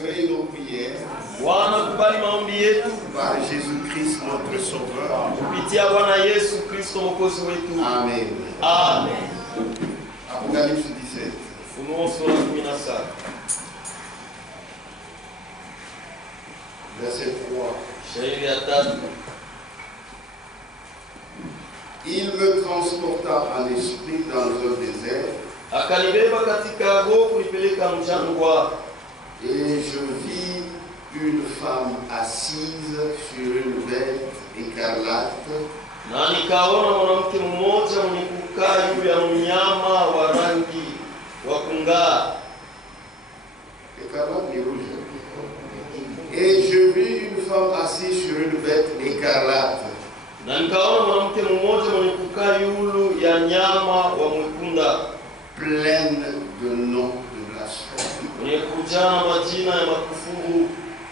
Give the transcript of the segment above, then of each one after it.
agrée nos prières Bwana kubali maombi yetu par Jésus-Christ notre Sauveur. kupitia Bwana Yesu Kristo mwokozi wetu. Amen. Amen. Apocalypse 17. Ufunuo sura 17. Verset 3. Shairi ya 3. Il me transporta en esprit dans un désert. Akanibeba katika roho kunipeleka mjangwa. Et je vis une femme assise sur une bête écarlate. Na nikaona mwanamke mmoja mwenye kukaa juu ya mnyama wa rangi wa kung'aa. Écarlate et rouge. Et je vis une femme assise sur une bête écarlate. Na nikaona mwanamke mmoja mwenye kukaa yulu ya nyama wa mwekunda, pleine de noms de blasphème. mwenye kujana majina ya makufuru,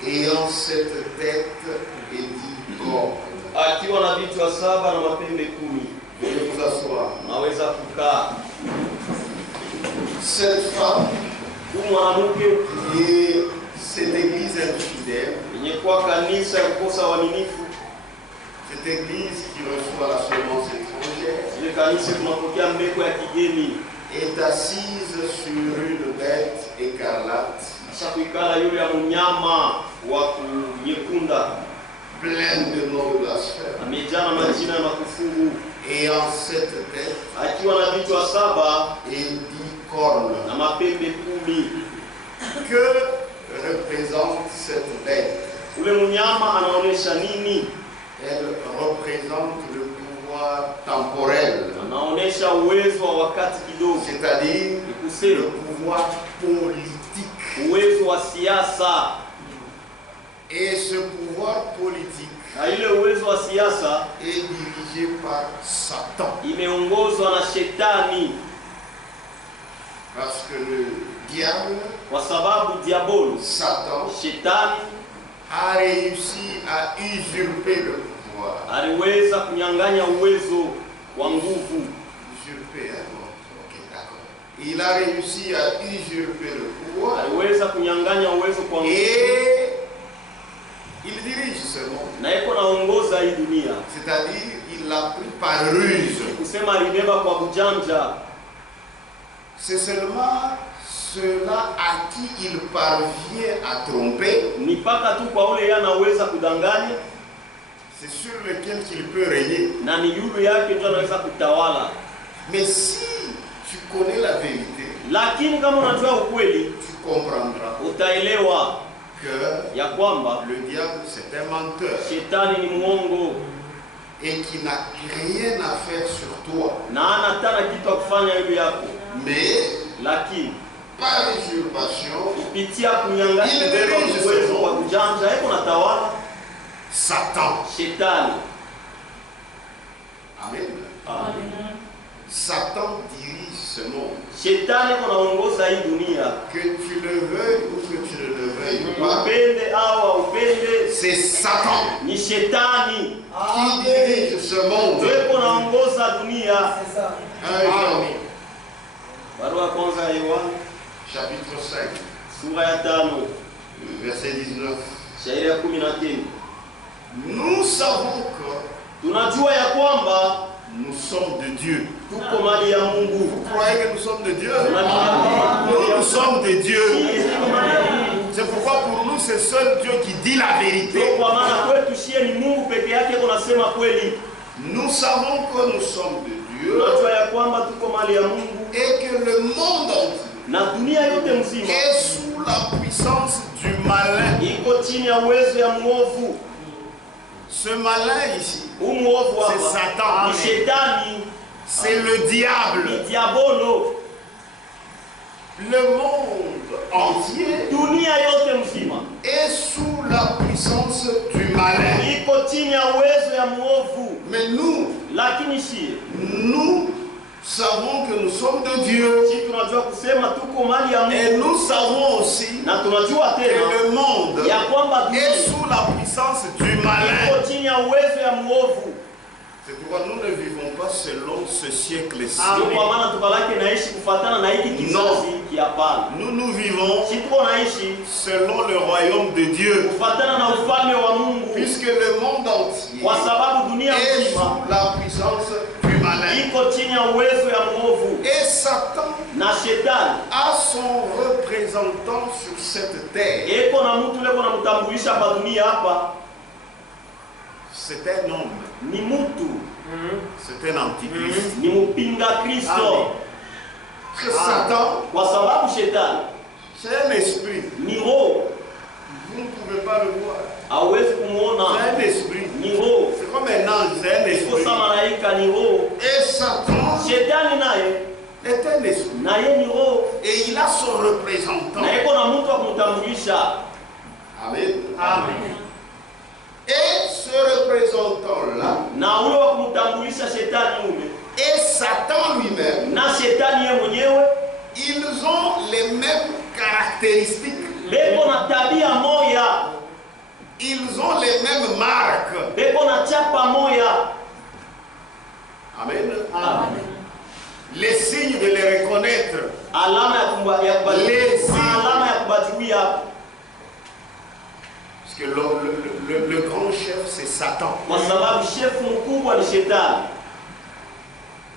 Ayant 7 têtes et 10 cornes. akiwa na vichwa 7 na mapembe 10. Veuillez vous asseoir. Naweza kukaa. Cette femme Huyu mwanamke et cette église infidèle, yenye kuwa kanisa ya kukosa uaminifu, cette église qui reçoit la semence étrangère, ile kanisa tunapokea mbegu ya kigeni, est assise sur une bête écarlate, ashakuikala yule ya mnyama wa kunyekunda, pleine de noms de blasphème, amejana majina ya makufuru, ayant 7 têtes akiwa na vichwa 7 et 10 cornes. na mapembe 10. Que représente cette bête? Ule mnyama anaonesha nini? Elle représente le pouvoir temporel, Anaonesha uwezo wa wakati kidogo, c'est-à-dire ni le kusema pouvoir politique. uwezo wa siasa. Et ce pouvoir politique Na ile uwezo wa siasa est dirigé par Satan. imeongozwa na shetani, Parce que le diable, kwa sababu diabolo, Satan, shetani a réussi à usurper le pouvoir. aliweza kunyang'anya uwezo wa nguvu. Usurper, hein? Bon, ok, d'accord. Il a réussi à usurper le pouvoir Aliweza kunyang'anya uwezo kwa nguvu, et il dirige ce monde. na iko naongoza hii dunia. C'est-à-dire, il l'a pris par ruse. Kusema alibeba kwa bujanja. C'est seulement ceux-là à qui il parvient à tromper, Ni paka tu kwa ule anaweza kudanganya, c'est sur lequel il peut régner. na ni yule yake ndio anaweza kutawala. Mais si tu connais la vérité, Lakini kama unajua ukweli, tu comprendras utaelewa que ya kwamba le diable c'est un menteur shetani ni mwongo et qui n'a rien à faire sur toi. na hana tena kitu kufanya yule yako, Mais lakini par usurpation, kupitia kunyang'anya uwezo kwa kujanja yako na tawala Satan. shetani. Amen. Amen. Satan dirige ce monde. Shetani anaongoza hii dunia, Que tu le veuilles ou que tu ne le veuilles pas, upende au upende, c'est Satan ni shetani qui dirige ce monde. ndio anaongoza dunia. C'est ça. 1 Jean, Barua ya kwanza ya Yohana chapitre 5, sura ya 5 verset 19. shairi ya 19. Nous savons que Tunajua ya kwamba nous sommes de Dieu. tuko mali ya Mungu. Vous croyez que nous sommes de Dieu? Tunajua Nous sommes de Dieu. tuko mali ya Mungu. C'est pourquoi pour nous, c'est seul Dieu qui dit la vérité. Kwa maana kwetu shie ni Mungu peke yake kunasema kweli. Nous savons que nous sommes de Dieu Tunajua ya kwamba tuko mali ya Mungu et que le monde entier na dunia yote mzima est sous la puissance du malin. iko chini ya uwezo ya mwovu. Ce malin ici, Mwovu c'est hapa Satan. ni shetani, C'est le diable. ni diabolo. Le monde entier Dunia yote mzima est sous la puissance du malin. iko chini ya uwezo ya mwovu, Mais nous, lakini shie nous savons que nous sommes de Dieu. si tunajua kusema tuko mali ya Et Mungu, nous savons aussi na tunajua que tena le monde ya kwamba dunia est sous la puissance du malin. iko chini ya uwezo ya mwovu. C'est pourquoi nous ne vivons pas selon ce siècle-ci. Ndio kwa maana tukalake naishi kufuatana na hiki kizazi kiapana. Nous vivons Si tuko naishi selon le royaume de Dieu. kufuatana na ufalme wa Mungu. Puisque le monde entier Kwa sababu dunia est nzima sous la puissance du malin. iko chini ya uwezo ya mwovu, Et Satan na shetani a son représentant sur cette terre. eko na mtu leko na mtambulisha hapa dunia hapa. C'est un homme. Ni mtu, C'est un antichrist. ni mpinga Kristo. Ce Satan, Kwa sababu shetani c'est un esprit. ni roho, Vous ne pouvez pas le voir. hauwezi C'est kumuona. un esprit. Ni roho, C'est comme un ange, c'est un iko esprit. sa malaika, ni roho. Et Satan Shetani naye est un esprit. naye ni roho, Et il a son représentant. na iko na mtu wa kumtambulisha. Amen. Amen. Et ce représentant-là, Na ule wa kumtambulisha shetani ule et Satan lui-même, na shetani yeye mwenyewe ils ont les mêmes caractéristiques. beko na tabia moya, Ils ont les mêmes marques. beko na chapa moya. Amen. Amen. Les signes de les reconnaître. Alama ya Lezi. alama ya kubatilia, Parce que le grand chef, c'est Satan. kwa sababu shefu mkubwa ni shetani,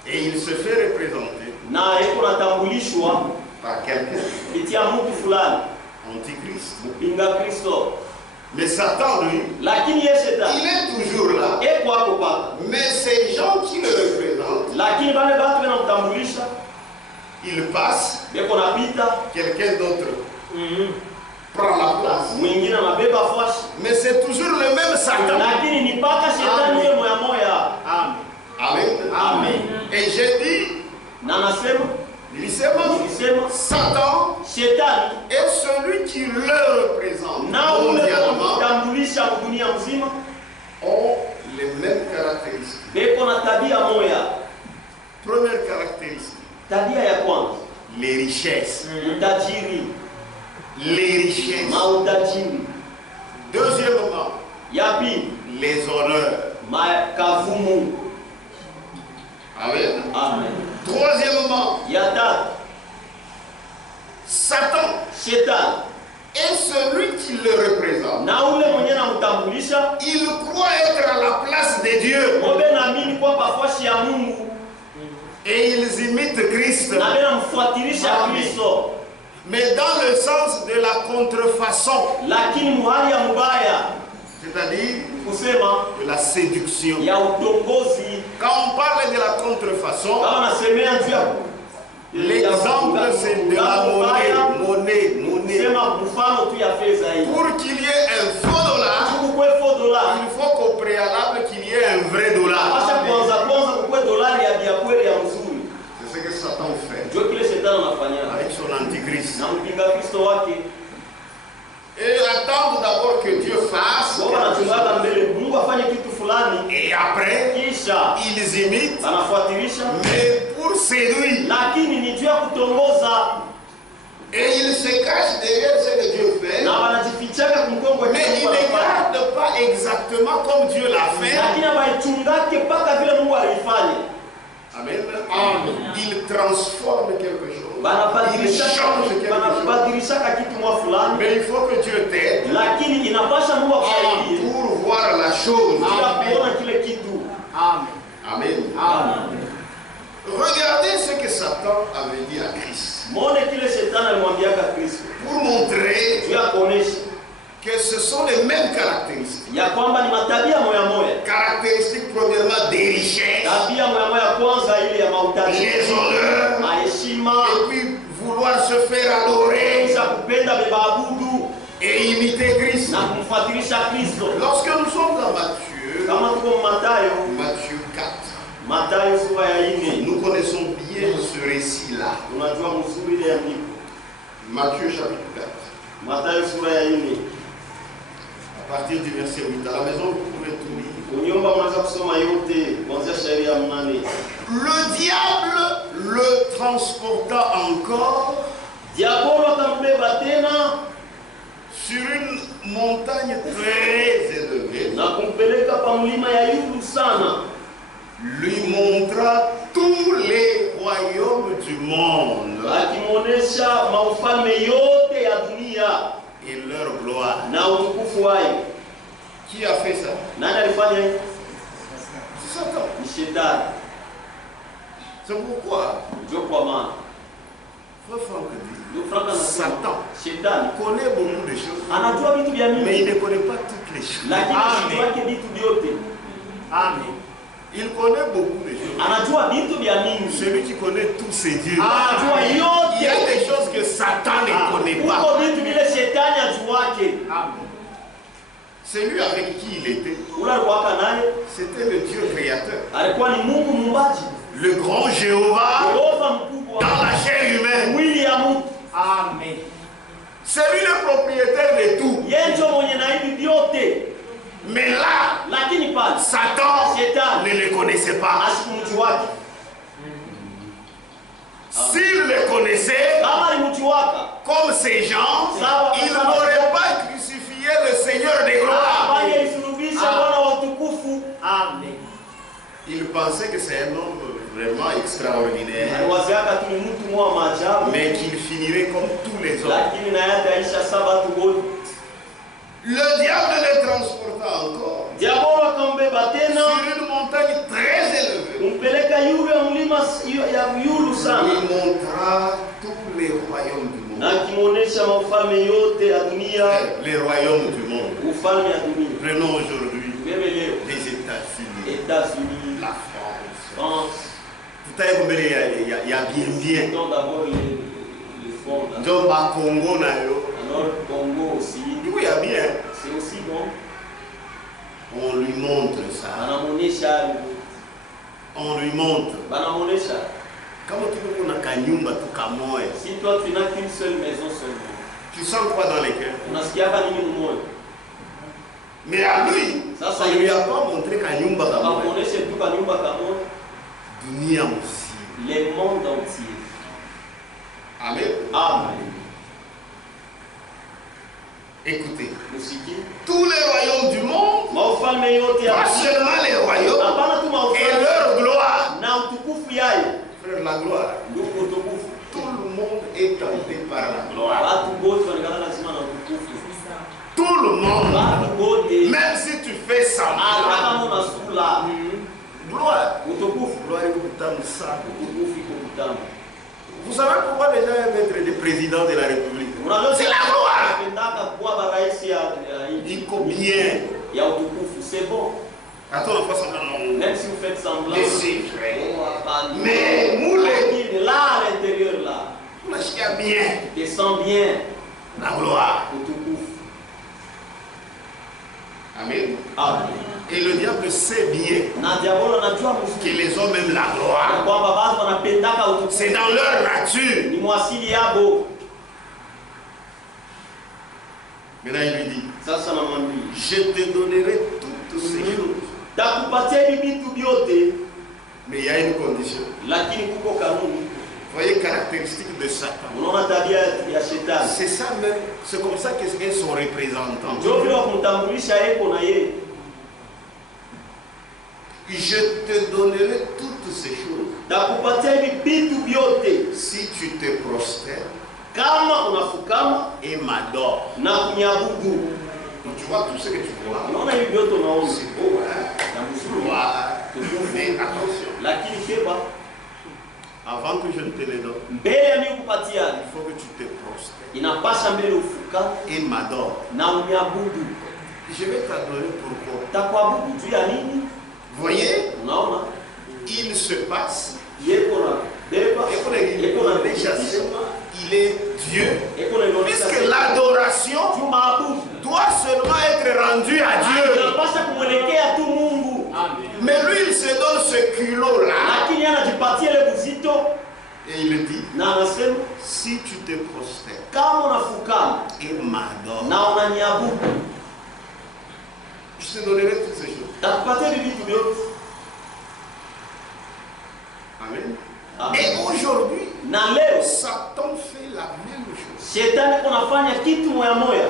Et il se fait représenter na iko natambulishwa par quelqu'un, kupitia mtu fulani, antichrist. mpinga Kristo. Mais Satan, lui, Lakini yeye il shetani est toujours là. eko hapo paka, Mais ces gens qui le représentent, lakini wale watu wanamtambulisha ils passent, beko napita, quelqu'un d'autre prend la place. mwingine anabeba fashi, Mais c'est toujours le même Satan. lakini ni paka shetani yeye moya moya. Amen. Amen. Et j'ai dit, Na nasema nilisema Satan shetani est celui qui le représente na ule mondialement, kumtambulisha dunia mzima ont les mêmes caractéristiques. beko na tabia moya. Première caractéristique, Tabia ya kwanza, les richesses. utajiri, Les richesses. mautajiri. Deuxièmement, Ya pili, les honneurs. makavumu. Amen. Amen. Troisièmement, Ya tatu, Satan shetani est celui qui le représente. na ule mwenye namtambulisha Il croit être à la place de Dieu. mobe naamini kwamba fashi ya Mungu Et ils imitent Christ. na bena mfuatilisha Amen. Kristo, Mais dans le sens de la contrefaçon. lakini muhali ya mubaya, C'est-à-dire kusema de la séduction. ya utongozi. Quand on parle de la contrefaçon, Kama nasemea juu ya l'exemple c'est de la monnaie. Sema mfano tu ya fedha hii. Pour qu'il y ait un faux dollar, Kukwe faux dollar. il faut qu'au préalable qu'il y ait un vrai dollar. Acha kwanza kukwe dolari ya bia kweli ya mzuri. C'est ce que Satan fait Ndio kile shetani anafanya. avec son antichrist. Na mpinga Kristo wake. Et attendre d'abord que Dieu fasse. Wao wanachungaga mbele Mungu afanye kitu fulani, Et après, kisha ils imitent, anafuatilisha, mais pour séduire. lakini ni juu ya kutongoza. Et ils se cachent derrière ce que Dieu fait. Na wanajifichaka kumkongo Mais ils ne gardent pas exactement comme Dieu l'a fait. lakini hawaichungake mpaka vile Mungu alifanya. Amen. Ils transforment quelque chose. Ils changent quelque chose. Banabadilishaka kitu mwa fulani, Mais il faut que Dieu t'aide lakini inapasha Mungu akusaidie pour voir la chose. ili kuona kile kitu. Amen. Regardez ce que Satan avait dit à Christ. Muone kile shetani alimwambiaka Kristo, Pour montrer juu ya kuonesha que ce sont les mêmes caractéristiques. ya kwamba ni matabia moya moya. Caractéristiques premièrement des richesses, Tabia moya moya, kwanza ile ya les mautajiri, honneurs, maheshima, et puis vouloir se faire adorer kisha kupenda bebaabudu et imiter Christ. na kumfuatilisha Kristo. Lorsque nous sommes dans Matthieu, Kama tuko Mathayo, Matthieu 4, Mathayo sura ya 4, nous connaissons bien ce récit-là. tunajua mzuri ile andiko. Matthieu chapitre 4, Mathayo sura ya 4. à partir du verset 8. À la maison, vous pouvez tout lire. Unyumba mwanza kusoma yote kuanzia shairi ya 8. Le diable le transporta encore Diabolo akambeba tena sur une montagne très élevée na kumpeleka pa mlima ya yulu sana, lui montra tous les royaumes du monde akimwonesha maufalme yote ya dunia et leur gloire. na utukufu wake. Qui a fait ça? Nani alifanya hivyo? C'est Satan. Ni Shetani. C'est pourquoi Ndio kwa maana Frère Franck dit, ndio Frank anasema Satan Shetani connaît beaucoup de choses, anajua vitu vya mais il mingi, ne connaît pas toutes les choses. lakini Amen. wake vitu vyote. Amen. Il connaît beaucoup de choses. Anajua vitu vya mingi. Celui qui connaît tous ses dieux. Anajua Il y a yote. des choses que Satan ne connaît pas. Uko vitu vile Shetani ajuake. Amen. Celui avec qui il était, Ule alikuwa naye c'était le Dieu créateur. alikuwa ni Mungu muumbaji. Le grand Jéhovah Yehova mkubwa. dans la chair humaine. Mwili ya Mungu. Amen. C'est lui le propriétaire de tout. Yeye ndio mwenye na hivi vyote. Mais là, Lakini pale Satan Shetani ne le connaissait pas. asikumjuake. S'il le connaissait, Kama alimjuaka, comme ces gens, il n'aurait pas crucifié le Seigneur des gloires. ambaye isulubisha Bwana wa utukufu. Amen. Il pensait que c'est un homme vraiment extraordinaire, Aliwaziaka tu ni mtu mwa maajabu, mais qu'il finirait comme tous les autres. lakini naye ataisha saba tu wote. Le diable le transporta encore Diabolo akambeba tena sur une montagne très élevée. kumpeleka yule mlima ya yulu sana, Il montra tous les royaumes du na monde. akimwonesha maufalme yote ya dunia, Les royaumes du monde. ufalme ya dunia. Prenons aujourd'hui Bebe leo les États-Unis, États-Unis, la France. France, Tout à l'heure, il y a bien. donc d'abord les fonds, là. Dans le Congo, Alors Congo aussi, il y a bien. c'est aussi bon. On lui montre ça. Banamuonesha, On lui montre. banamuonesha. Kama tu peux qu'on a kanyumba tu kamoe. Si toi tu n'as qu'une seule maison seulement, Tu sens quoi dans les cœurs? unasikiaka nini mumoyo? Mais à lui, Ça, ça ne lui a pas montré kanyumba kamoe. Bamuoneshe tu kanyumba kamoja, Dunia aussi. le monde entier. Amen. Amen. Écoutez, Musiki, tous les royaumes du monde, maufalme yote ya pas seulement les royaumes, hapana tu et maufalme leur gloire. na utukufu yayo, Frère, la gloire. ndugu utukufu. Tout le monde est tenté par la gloire. Watu wote wanaonekana lazima na utukufu. Tout le monde. Watu wote Même si tu fais hata semblant. kama unasula Gloire. utukufu, Gloire est comme ça. utukufu iko kutamu. Vous savez pourquoi les gens aiment être des présidents de la République? Unajua C'est la gloire. Napendaka kuwa barais ya nchi Il faut bien. ya utukufu, c'est bon. Attends, on fait semblant. Non. Même si vous faites semblant. Mais c'est vrai. Oh, hapana. Mais moule. Lakini là à l'intérieur là, On achète bien. tu te sens bien, La gloire. utukufu. Amen. Amen. Et le diable sait bien Na diabolo anajua que mzuri les hommes aiment la ya gloire. kwamba basi wanapendaka utukufu, C'est dans leur nature. ni mwasili yabo. Maintenant, il lui dit, Sasa namwambia je te donnerai toutes ces choses. takupatia hivi vitu vyote, Mais il y a une condition. lakini kuko kanuni. Voyez, caractéristique de Satan. Unaona tabia ya shetani, C'est ça même, c'est comme ça qu'est est son représentant. ndio vile wa kumtambulisha yeko na yeye. Je te donnerai toutes ces choses Takupatia hivi vitu vyote si tu te prosternes kama unafukama et m'adores. na kunyabudu. Donc tu vois tout ce que tu vois. Unaona hivi vyote unaona C'est beau, hein? na mzuri, Gloire. Mais attention, lakini keba avant que je ne te les donne, mbele ya mimi kupatia, il faut que tu te prosternes inapasha mbele ufuka et m'adores. na unyabudu. Je vais t'adorer pourquoi? Takuabudu juu ya nini? Voyez, Unaona il se passe. yeko na beba yeko na Déjà, déjà, il est Dieu. yeko na inaonyesha Puisque l'adoration juu maabudu doit seulement être rendue à Dieu. inapasha kumwelekea tu Mungu, Mais lui, il se donne ce culot-là. lakini anajipatia ile buzito Et il dit, na anasema si tu te prosternes kama unafukama et m'adores, na unaniabudu, je te donnerai toutes ces choses. takupatia hivi vitu vyote. Amen. Amen. Et aujourd'hui, Na leo Satan fait la même chose. shetani iko nafanya kitu moya moya,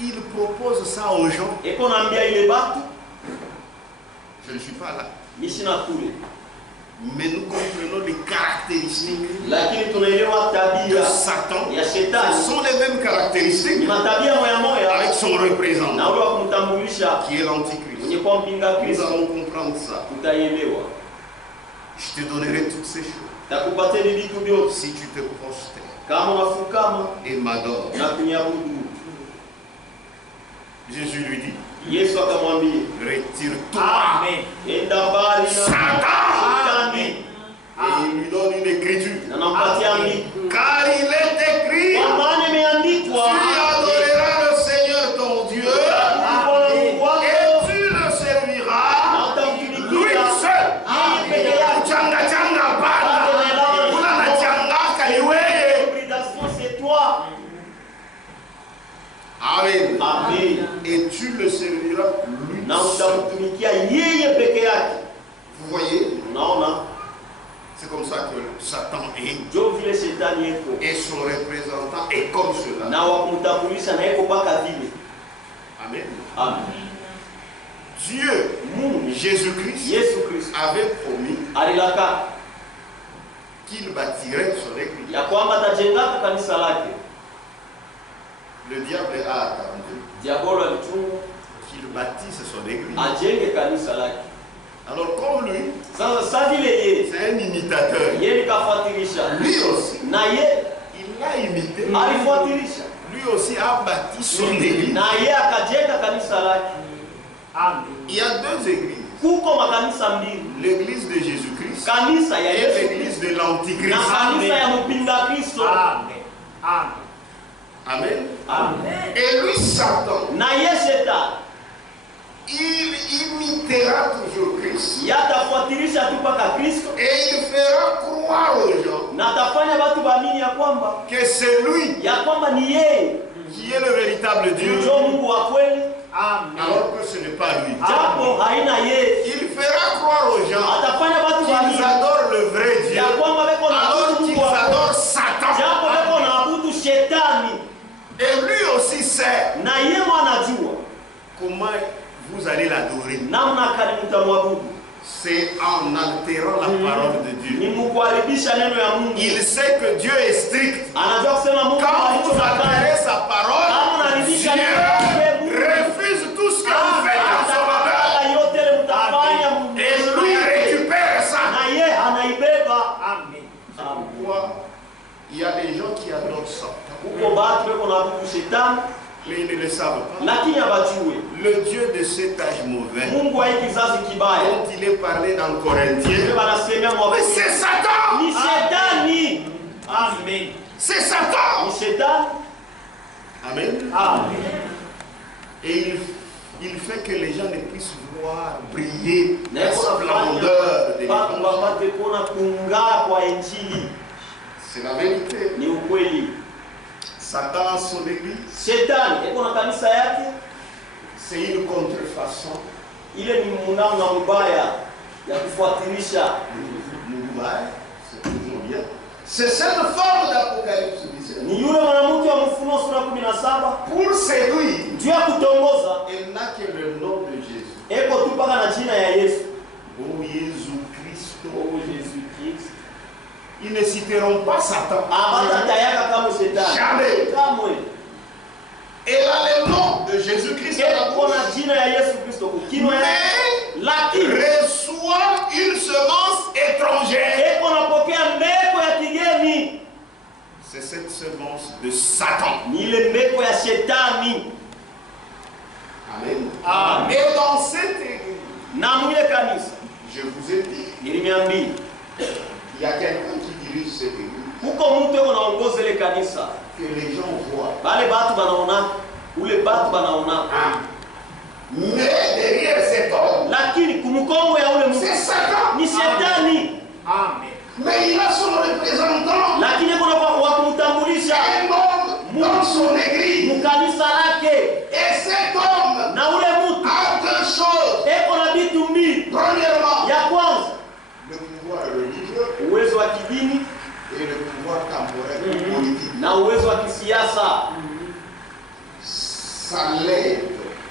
Il propose ça aux gens. iko naambia ile batu Je ne suis pas là. Mishina kule. Mais nous comprenons les caractéristiques Lakini tunaelewa tabia de Satan. ya Ce shetani. sont les mêmes caractéristiques Ni matabia moya moya avec son représentant, na ule wa kumtambulisha qui est l'Antichrist. mwenye kwa mpinga Nous Kristo. allons comprendre ça. Tutaelewa. Je te donnerai toutes ces choses Takupatia vitu vyote si tu te prostères kama unafukama et m'adores. na kunyabudu. Jésus lui dit, Yesu akamwambia, retire-toi. Amen. enda mbali na Satan. shetani. Et il lui donne une écriture. Na nampatia andiko. Car il est écrit, Kwa maana imeandikwa, tu adoreras le Seigneur ton Dieu Bwana Mungu wako et tu le serviras na lui utamtumikia seul. yeye peke yake. Changa changa bana. Kuna na changa kaliweye. L'obligation, c'est toi. Amen. Amen. Et tu le serviras lui Na seul. utamtumikia yeye peke yake. Vous voyez, Unaona? c'est comme ça que Satan est. Jo vile shetani yeko. Et son représentant est comme cela. Na wakumtambulisha na yeko mpaka vile. Amen. Amen. Dieu, Mungu Jésus-Christ, Yesu Kristo avait promis alilaka qu'il bâtirait son église. ya kwamba atajengaka kanisa lake. Le diable a attendu Diabolo alichunga qu'il bâtisse son église. ajenge kanisa lake. Alors comme lui, Sasa vile yeye c'est un imitateur. yeye kafuatilisha Lui aussi, na yeye il l'a imité. alifuatilisha Lui aussi a bâti son église. na yeye akajenga kanisa lake. Amen. Il y a deux églises. Kuko makanisa mbili, L'église de Jésus-Christ kanisa ya et Yesu l'église de na l'Antichrist. kanisa ya mpinga Kristo. Amen. Amen. Amen. Amen. Et lui, Satan, Na yeye shetani il imitera toujours Christ. yatafuatilisha tu mpaka Kristo Et il fera croire aux gens na atafanya watu waamini ya kwamba que c'est lui ni yeye qui est le véritable Dieu, ndio Mungu wa kweli, Amen. alors que ce n'est pas lui. japo haina yeye. Il fera croire aux gens Atafanya watu qu'ils waamini adorent le vrai Dieu, ya kwamba beko na alors abudu qu'ils Mungu wa kweli, adorent Satan. japo beko na abudu shetani. Et lui aussi sait Na yeye anajua comment vous allez l'adorer. namna kani mtamwabudu, C'est en altérant la parole de Dieu. ni mkuharibisha neno ya Mungu. Il sait que Dieu est strict. Anajua kusema Mungu Quand vous alichokataka. altérez sa parole, Dieu Dieu refuse tout ce que vous faites en son honneur. yote ile mtafanya Et lui récupère ça. na yeye anaibeba. Amen. Pourquoi il y a des gens qui adorent Satan, Huko batu beko na abudu shetani mais ils ne le savent pas. lakini abajue Le Dieu de cet âge mauvais, Mungu wa hiki kizazi kibaya. dont il est parlé dans Corinthiens, Wanasemea mais c'est Satan. ni shetani. Amen. C'est Satan. Ni shetani. Amen. Amen. Et il fait que les gens ne puissent voir briller Na la iko splendeur de nafanya watu l'évangile. wapate kuona kung'aa kwa injili. C'est la vérité. Ni ukweli. Satan a son église, Shetani iko na kanisa yake, c'est une contrefaçon. ile ni munamna mbaya ya kufuatilisha. Moubaï, c'est toujours bien. C'est cette forme d'Apocalypse 17. Ni yule mwanamke wa Mfunuo sura 17 Pour séduire, juu ya kutongoza, elle n'a que le nom de Jésus. eko tu mpaka na jina ya Yesu. Oh Jésus-Christ. Oh Jésus Christ. Ils ne citeront pas Satan. Abatatayaka kama shetani. Jamais. Kamwe. Elle a le nom de Jésus-Christ. Eko na jina ya Yesu Kristo kukinwa ya Mais lakini reçoit une semence étrangère. eko napokea mbeko ya kigeni. C'est cette semence de Satan. Ni ile mbeko ya shetani. Amen. Amen. Et dans cette église, Na mwile kanisa je vous ai dit, nilimiambia il y a quelqu'un qui dirige cette église, huko mtu eko naongoza ile kanisa, que les gens voient. bale batu banaona, ule batu banaona, Mais derrière cet homme, lakini kumkongo ya ule mtu c'est Satan. ni shetani. Amen. Mais il a son représentant, Lakini kuna wa kumtambulisha un homme dans son église. mkanisa lake, Et cet homme na ule mtu a deux choses. eko na vitu mbili. Premièrement, Ya kwanza le pouvoir religieux uwezo wa kidini et le pouvoir temporel politique. na uwezo wa kisiasa. Ça l'aide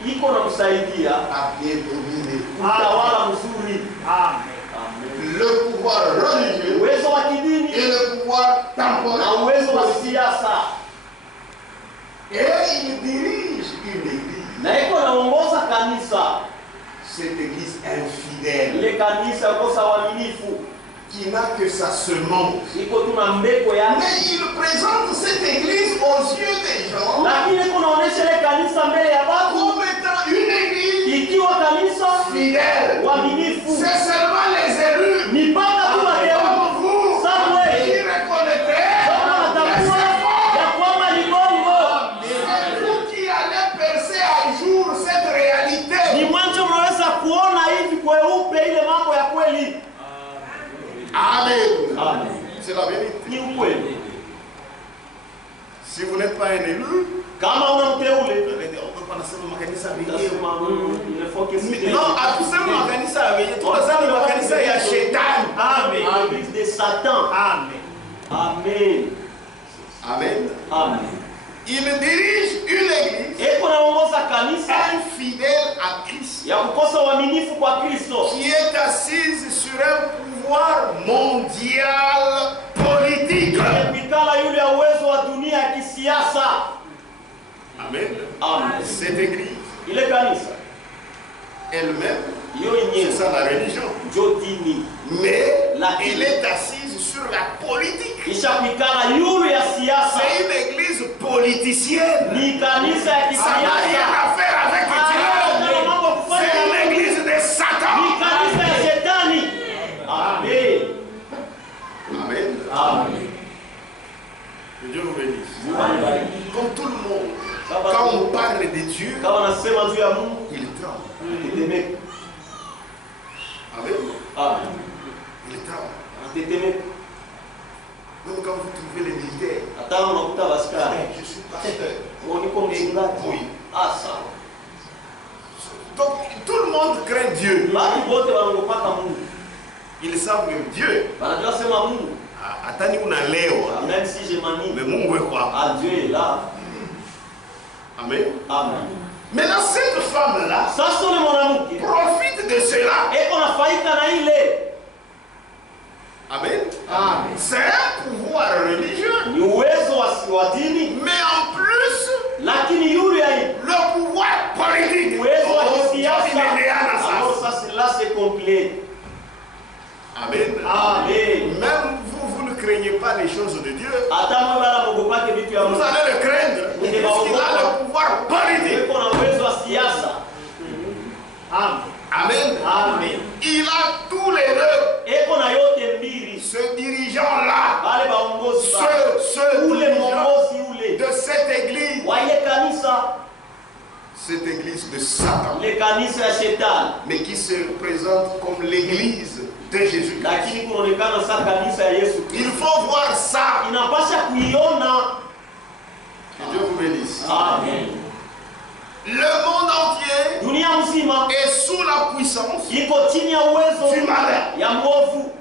iko na kusaidia à bien dominer. utawala mzuri. Amen. Le pouvoir religieux Uwezo wa et kidini le pouvoir na temporel. uwezo wa siasa, Et il dirige une église. na iko naongoza kanisa. Cette église infidèle Ile kanisa kosa uaminifu, qui n'a que sa semence. iko tu na mbeko yake, Mais il présente cette église aux yeux des gens lakini iko naonesha ile kanisa mbele ya watu comme étant une église ikiwa kanisa fidèle. uaminifu. C'est seulement les élus Ni mpaka tu wateule comme vous Samuel qui reconnaîtrez kama watambua ya kwamba ni bongo. C'est vous qui allez percer à jour cette réalité. Ni mwanzo mnaweza kuona hivi kweupe ile mambo ya kweli. Amen. Amen. C'est la vérité. Ni ukweli. Si vous n'êtes pas un élu, Kama una mteule on peut pas nasema makanisa mengi. lazima il faut que c'est Non, hatusema makanisa ya wenyewe. Tunasema makanisa ya shetani. Amen. l'église de Satan. Amen. Amen. Amen. Amen. Il dirige une église Eko naongoza kanisa infidèle à Christ ya kukosa uaminifu kwa Kristo, qui est assise sur un pouvoir mondial politique. kuikala yule ya uwezo wa dunia ya kisiasa. Amen. Amen. Cette église Ile kanisa elle-même, hiyo c'est yenyewe ça la religion. ndio dini, Mais La- elle est assise sur la politique. kisha kuikala yule ya siasa. C'est une église politicienne. Ni kanisa ya Ça n'a rien kisiasa. à faire avec Dieu. Mambo kufanya C'est na Mungu. l'église de Ni Satan. kanisa ya shetani. Amen. Amen. Amen. Que Dieu vous bénisse. Amen. Comme tout le monde, quand on parle de Dieu, Kama nasema juu ya Mungu, il tremble. tetemeka. Amen. Amen. Il tremble. Tetemeka. Même quand vous trouvez les militaires, Hata unakuta askari. je suis pasteur. Niko mchungaji. Oui. Sawa. Donc tout le monde craint Dieu. Watu wote wanaogopaka Mungu. Ils savent que Dieu, Wanajua sema Mungu. atani unalewa, Même si je manie. mais Mungu est quoi? Ah, Dieu est là. Amen. Amen. Maintenant cette femme-là Sasa ule mwanamke profite de cela. eko nafaika na ile. Amen. Amen. C'est un pouvoir religieux, Ni uwezo wa dini, mais en plus lakini yule ya le pouvoir politique. uwezo wa Oh, kisiasa. inaendelea sasa. Alors ça c'est là c'est complet. Amen. Amen. Même vous ne craignez pas les choses de Dieu. Hata mwe bala mogopake vitu ya Vous Mungu. allez le craindre. Parce qu'il a le pouvoir politique. Eko na uwezo wa siasa. Amen. Amen. Amen. Il a tous les deux. Eko na yote mbili. Ce dirigeant-là, Wale baongozi ba. ce Ule dirigeant mongozi ule. de cette église, Wa ile kanisa, cette église de Satan, ile kanisa ya shetani. mais qui se présente comme l'église de Jésus. Lakini kunaonekana sa kanisa ya Yesu Il Kristo. faut voir ça. Inapasha kuiona. Que Dieu vous bénisse. Amen. Le monde entier Dunia mzima est sous la puissance iko chini ya uwezo du malin. ya mwovu.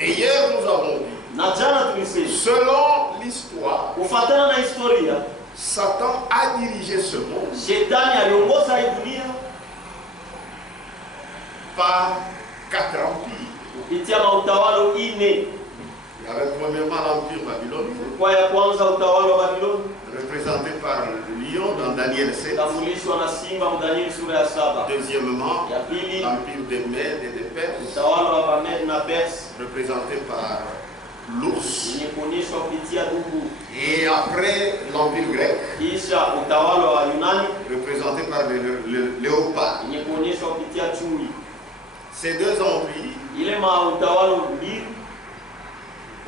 Et hier, nous avons dit, Na jana tulisema selon l'histoire, kufuatana na historia, Satan a dirigé ce monde shetani aliongoza hii dunia par 4 empires. kupitia mautawalo ine. Il y avait premièrement l'empire babylonien, Kwa ya kwanza utawala wa Babiloni représenté par le lion dans Daniel 7. utafundishwa na simba Danieli sura ya 7. Deuxièmement, Ya pili l'empire des Mèdes et des Perses, utawala wa Bamedi na Persi représenté par l'ours. yenye kuonyeshwa kupitia dubu. Et après, l'empire grec, Kisha utawala wa Yunani représenté par le léopard. yenye kuonyeshwa kupitia chui. Ces deux empires Ile mautawala mbili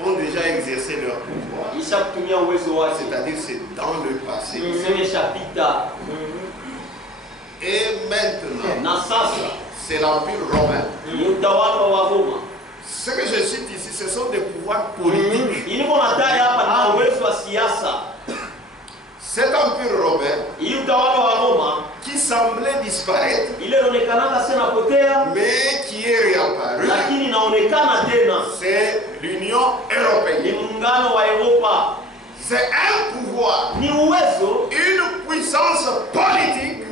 ont déjà exercé leur pouvoir, isha kutumia uwezo wake. c'est-à-dire c'est dans le passé. Semeshapita. Et maintenant, Na sasa c'est l'empire romain. ni utawala wa Roma. Ce que je cite ici, ce sont des pouvoirs politiques. Iliko nataja hapa na uwezo wa siasa. Cet empire romain Hii utawala wa Roma qui semblait disparaître, ile inaonekana sasa inapotea, mais qui est réapparu, lakini inaonekana tena. c'est l'Union Ni européenne. muungano wa Europa. C'est un pouvoir, Ni uwezo une puissance politique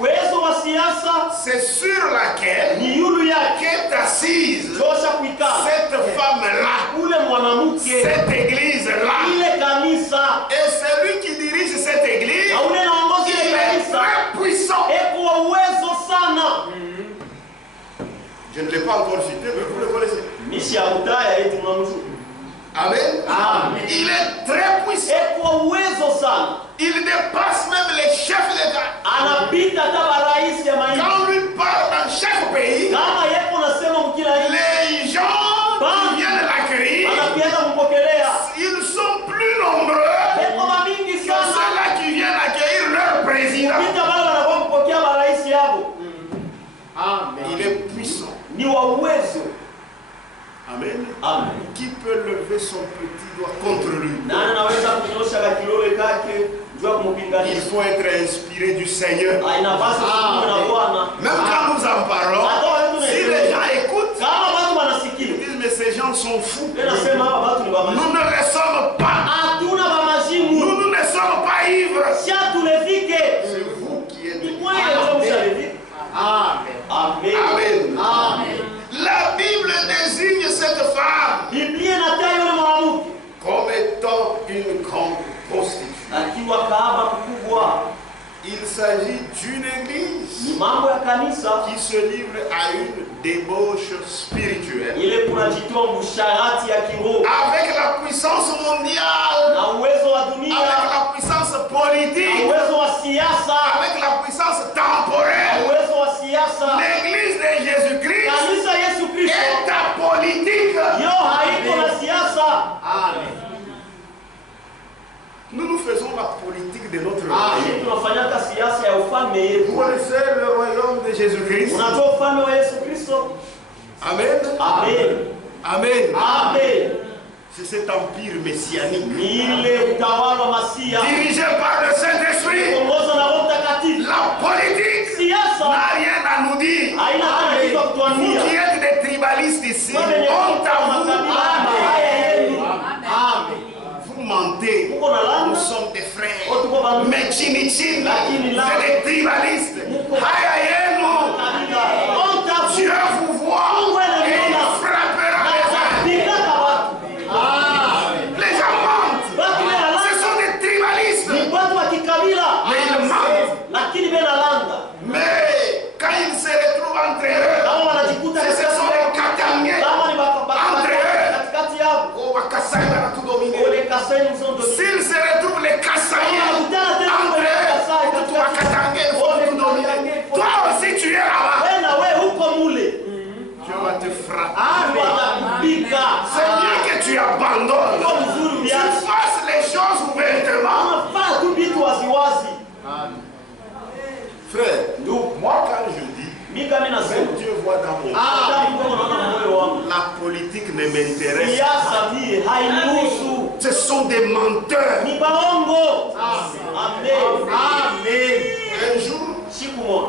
Je ne l'ai pas encore cité, mais vous le connaissez. Mishi ya mutaya eti mnamjua. Amen. Amen. Il est très puissant. Kwa uwezo sana. Il dépasse même les chefs d'État. Anapita hata marais ya maisha. Quand lui parle dans chaque pays, Kama yeko nasema mkila nchi. les gens qui viennent l'accueillir, Anapienda kumpokelea. ils sont plus nombreux Yeko mingi que sana. ceux-là qui viennent accueillir leur président. Pita bale wanakuwa kupokea marais yao. Amen. Il est puissant. Ni wa uwezo. Amen. Amen. Qui peut lever son petit doigt contre lui? Nani anaweza kunyosha kakilole kake juu ya Il kumpinganisha? faut être inspiré du Seigneur. Inapaswa kuwa na Bwana. Même quand nous en parlons, si les gens écoutent, Kama watu ils wanasikia. disent mais ces gens sont fous. Nasema hapa watu ni bamaji. Nous ne les sommes pas. Hatuna bamajimu. Nous ne sommes pas ivres. Si hatulefike. C'est vous qui êtes. Ni kweli ndio mshalefike. Amen. Amen. Amen. Amen. La Bible désigne cette femme Biblia inataja yule mwanamke comme étant une grande prostituée. akiwa kahaba mkubwa. Il s'agit d'une église Ni mambo ya kanisa qui se livre à une débauche spirituelle ile kunajitoa msharati ya kiroho avec la puissance mondiale, na uwezo wa avec dunia la puissance na politique, uwezo wa siasa avec la puissance na temporelle. uwezo wa siasa. L'église de Jésus-Christ Kanisa Yesu Kristo est apolitique. yo haiko na siasa. Amen. Nous faisons la politique de notre Sisi royaume. tunafanyaka siasa ya ufalme Vous yetu. connaissez le royaume de Jésus-Christ? Unajua ufalme wa Yesu Kristo? Amen. Amen. Amen. Amen. C'est cet empire messianique Ni ile utawala wa Masia dirigé par le Saint-Esprit. kuongozwa na Roho Mtakatifu. La politique Siasa n'a rien à nous dire. haina hata kitu ya Vous kutuambia. qui êtes des tribalistes ici, Wewe honte à vous. makabila haya yenu. Amen. Vous mentez. Uko na Nous lana. sommes des frères. Tuko bandugu. Mais chini chini, Lakini la- c'est des tribalistes. Haya yenu. Kabila. Honte à vous. Dieu vous voit et il frappera les uns. Pikaka watu. Les gens mentent. Watu bena Ce landa. sont des tribalistes. Ni watu wa kikabila. Mais ils mentent. Lakini bena landa. Mais quand ils se retrouvent entre eux, Kama wanajikuta ce sont les Katangais. kama ni Entre eux. katikati yao. Oh, Wakasai va tout dominer. Ole Kasai mzondo. S'ils se retrouvent les Kassaïens Wanakutana tena entre kwenye eux, Kasai tout Wakatangais vont tout dominer. Toi aussi tu es là-bas. Wewe na wewe huko mule. Dieu va te frapper. Watakupika. C'est bien que tu abandonnes. Kwa mzuri Tu viasi. fasses les choses ouvertement. Unafaa tu vitu waziwazi. Frère, moi quand je dis, Mimi kama même nasema Dieu voit dans mon cœur, hata mkono naona moyo wangu. la politique ne m'intéresse pas. Siasa mie hainihusu. Ce sont des menteurs. Ni baongo. Amen. Amen. Un jour, Siku moja.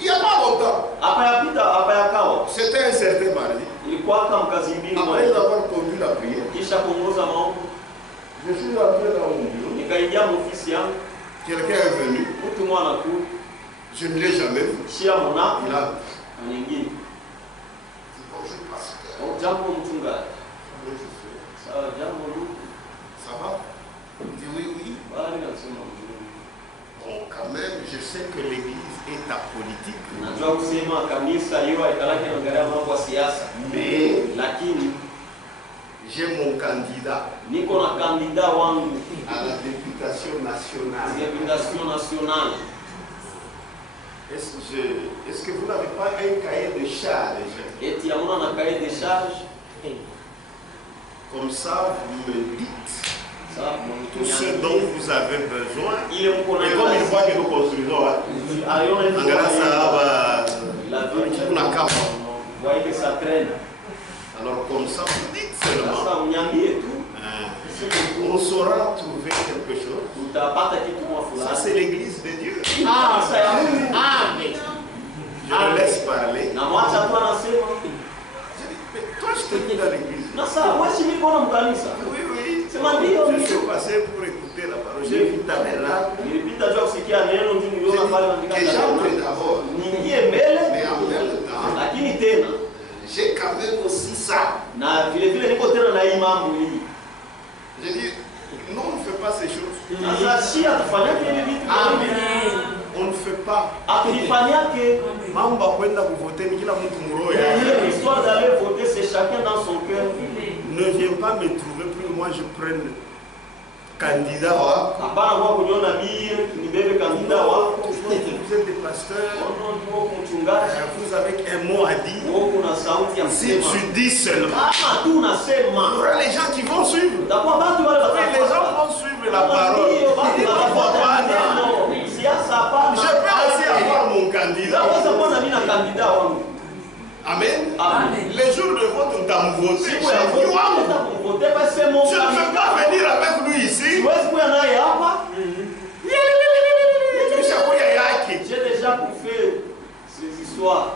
il n'y a pas longtemps, Hapa yapita hapa yakawa. c'était un certain mardi. Ilikuwa kama mkazi mbili Après moja. avoir conduit la prière, Kisha kuongoza maombi. je suis entré dans mon bureau. Nikaingia ofisi yangu. Quelqu'un est venu, Mtu mwana ku je ne l'ai jamais vu. shia mona Il a na nyingine. bonjour pasteur. Au jambo mchungaji. Bonjour frère. Sawa jambo ndugu. Ça va? Il dit oui, oui. Bali nasema mzuri. Bon, quand même, je sais que l'église est apolitique. Najua kusema kanisa hiyo haikalaki naangalia mambo ya siasa. Mais Lakini j'ai mon candidat niko na kandida wangu à la députation nationale. deputation nationale. Est-ce que vous n'avez pas un cahier de charge? Eti hamuna na cahier de charge. Comme ça, vous me dites Sawa, tout ce dont vous avez besoin. ile mko na Et comme il voit que nous construisons, hein, aliona hizo grâce à la kuna kama. voyez que ça traîne. Alors comme ça, vous dites seulement, Sasa mnyambie tu on saura trouver quelque chose. utapata kitu kwa Ça, fulani. c'est l'église de Dieu. Sasa ya Mungu. Amen. Je le laisse parler. Na mwacha tu anasema. Je dis, mais toi, je t'ai mis dans l'église. Na sasa wewe si miko na mkanisa. Oui, oui. Sema ndio. Je suis passé pour écouter la parole. J'ai vu ta là. Nilipita tu kusikia neno ndio niliona pale andika. Que j'entre d'abord. Niingie mbele Mais en même temps, lakini tena j'ai quand même aussi ça. na vile vile niko tena na hii mambo hii. Je dis, non, on ne fait pas ces choses. Sasa si atafanya hivi vitu. Amen. On ne fait pas Akifanyake mambo ya kwenda kuvote ni kila mtu mroho il y a yake. l'histoire d'aller voter, c'est chacun dans son cœur. Ne viens pas me trouver pour que moi je prenne candidat wa. Hapana kwa kuniona mie nibebe kandida wako. Vous êtes des pasteurs, Mchungaji vous avez un mot à dire. kuna sauti ya Si kusema. tu dis seulement, Kama tu il y unasema aura les gens qui vont suivre. utakuwa watu wale Oui, les gens watafuata. vont suivre la parole. Ndio, watu Il ne faut watafuata pas. neno. Siasa hapana. Je peux aussi avoir mon candidat. Naweza kuwa na mimi na kandida wangu. Amen. Amen. Les jours de vote, on t'a voté. Siku ya vote, nataka kumvote basi c'est mon Je ne peux candidat. pas venir avec lui ici. Siwezi kuwa naye hapa. J'ai déjà bouffé ces histoires.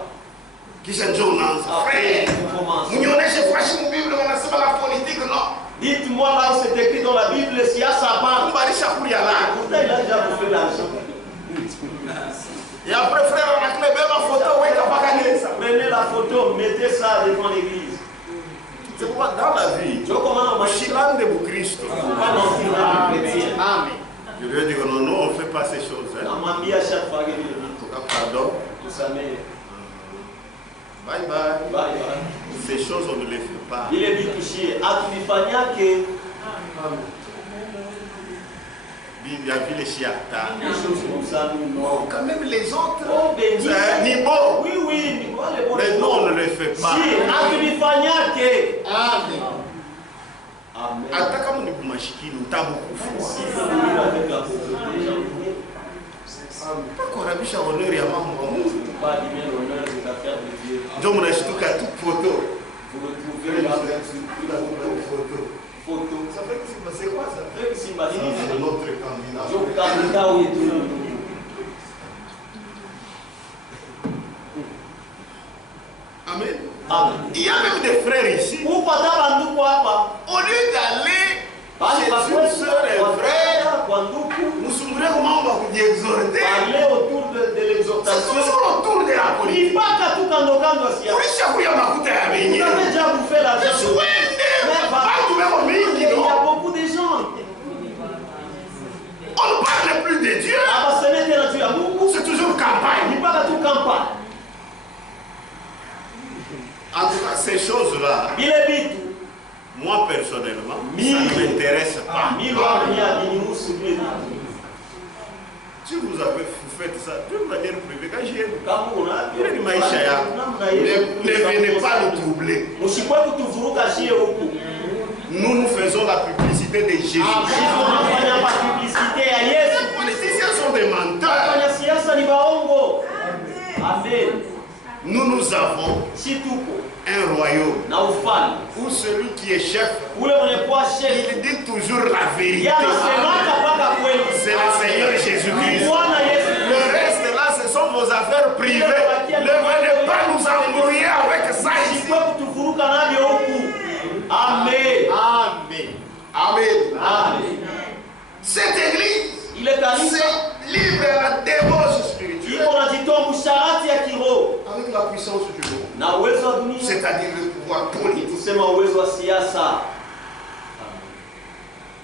Kisha njoo unaanza. Après, Frère, on commence. mnionyeshe flash mu Biblia wanasema la politique non. Dites-moi là où c'est écrit dans la Bible, siasa hapana. Mbalisha kulia la. Pourtant, il a déjà bouffé l'argent. Et après frère on a clé ma photo weka paka nesa. Prenez la photo, mettez ça devant l'église. C'est pourquoi dans la vie, Tu vois comment on va Shilande bu Kristo. pas mentir dans les chrétiens. Amen. Je lui ai dit non non, on fait pas ces choses hein. On m'a mis à chaque fois que je le dis. Pardon. Tout ça, mais Bye bye. bye bye. Ces choses on ne les fait pas. Il est vitushie. Akifanyake Bibi vile shiata. des choses comme ça, nous non. Non, quand même les autres. Oh, béni. C'est ni bon. Oui, oui, ni quoi les bons. Mais nous on ne les fait pas. Si, akifanyake. Amen. Amen. Hata kama ni kumashikini utabukufa. Si vous voulez avec la pauvreté, j'en prie. Takorabisha honori ya mambo ya Mungu. Pas d'aimer l'honneur des affaires de Dieu. Ndio mnashtuka tu photo. Vous retrouvez là Photo. photo. Ça fait que c'est quoi ça? Avec Simba, C'est notre candidat. je candidat où est tout. Amen. Amen. Il y a même des frères ici. Kupata banduku hapa. Au lieu d'aller Bali chez kwa une sœur et un frère, frère, kwa nduku, msumbulie mambo ya kujiexhorter. parler autour de C'est l'exhortation. toujours autour de la politique. Mpaka tu kando kando ya siasa. Ulishakuya makuta ya Vous wenyewe. avez déjà bouffé l'argent. Usiende. Watu wako Il mingi y a no. beaucoup de gens. On ne parle plus de Dieu. Abasemete na tu ya Mungu. C'est toujours campagne. Mpaka tu kampani. En tout cas, ces choses-là, Bile bitu. moi personnellement, ça Mille. ne m'intéresse pas. Milo ya binihusu bile bitu. Si vous faites ça, d'une manière privée, quand j'ai Kama una ile ni maisha yako. Ne venez pas nous troubler. Mshikwe kutuvuruga shie huku. Nous faisons la publicité de Jésus. Sisi tunafanya hapa publicité ya Yesu. Les politiciens sont des menteurs. Wafanya siasa ni baongo. Amen. Nous avons Si tuko un royaume na ufalme où celui qui est chef, ule mwenye kuwa chef il dit toujours la vérité. yanasemaka mpaka kweli. C'est le Seigneur Jésus-Christ. Bwana Yesu. Le reste là, ce sont vos affaires privées. Ne venez pas nous embrouiller avec ça ici. Mshikwe kutuvuruga navyo huku. Amen. Amen. Amen. Amen. Cette église, Ile kanisa c'est libre à la débauche spirituelle iko najitoa msharati ya kiroho avec la puissance du monde, na uwezo wa dunia, c'est-à-dire le pouvoir politique. tusema uwezo wa siasa.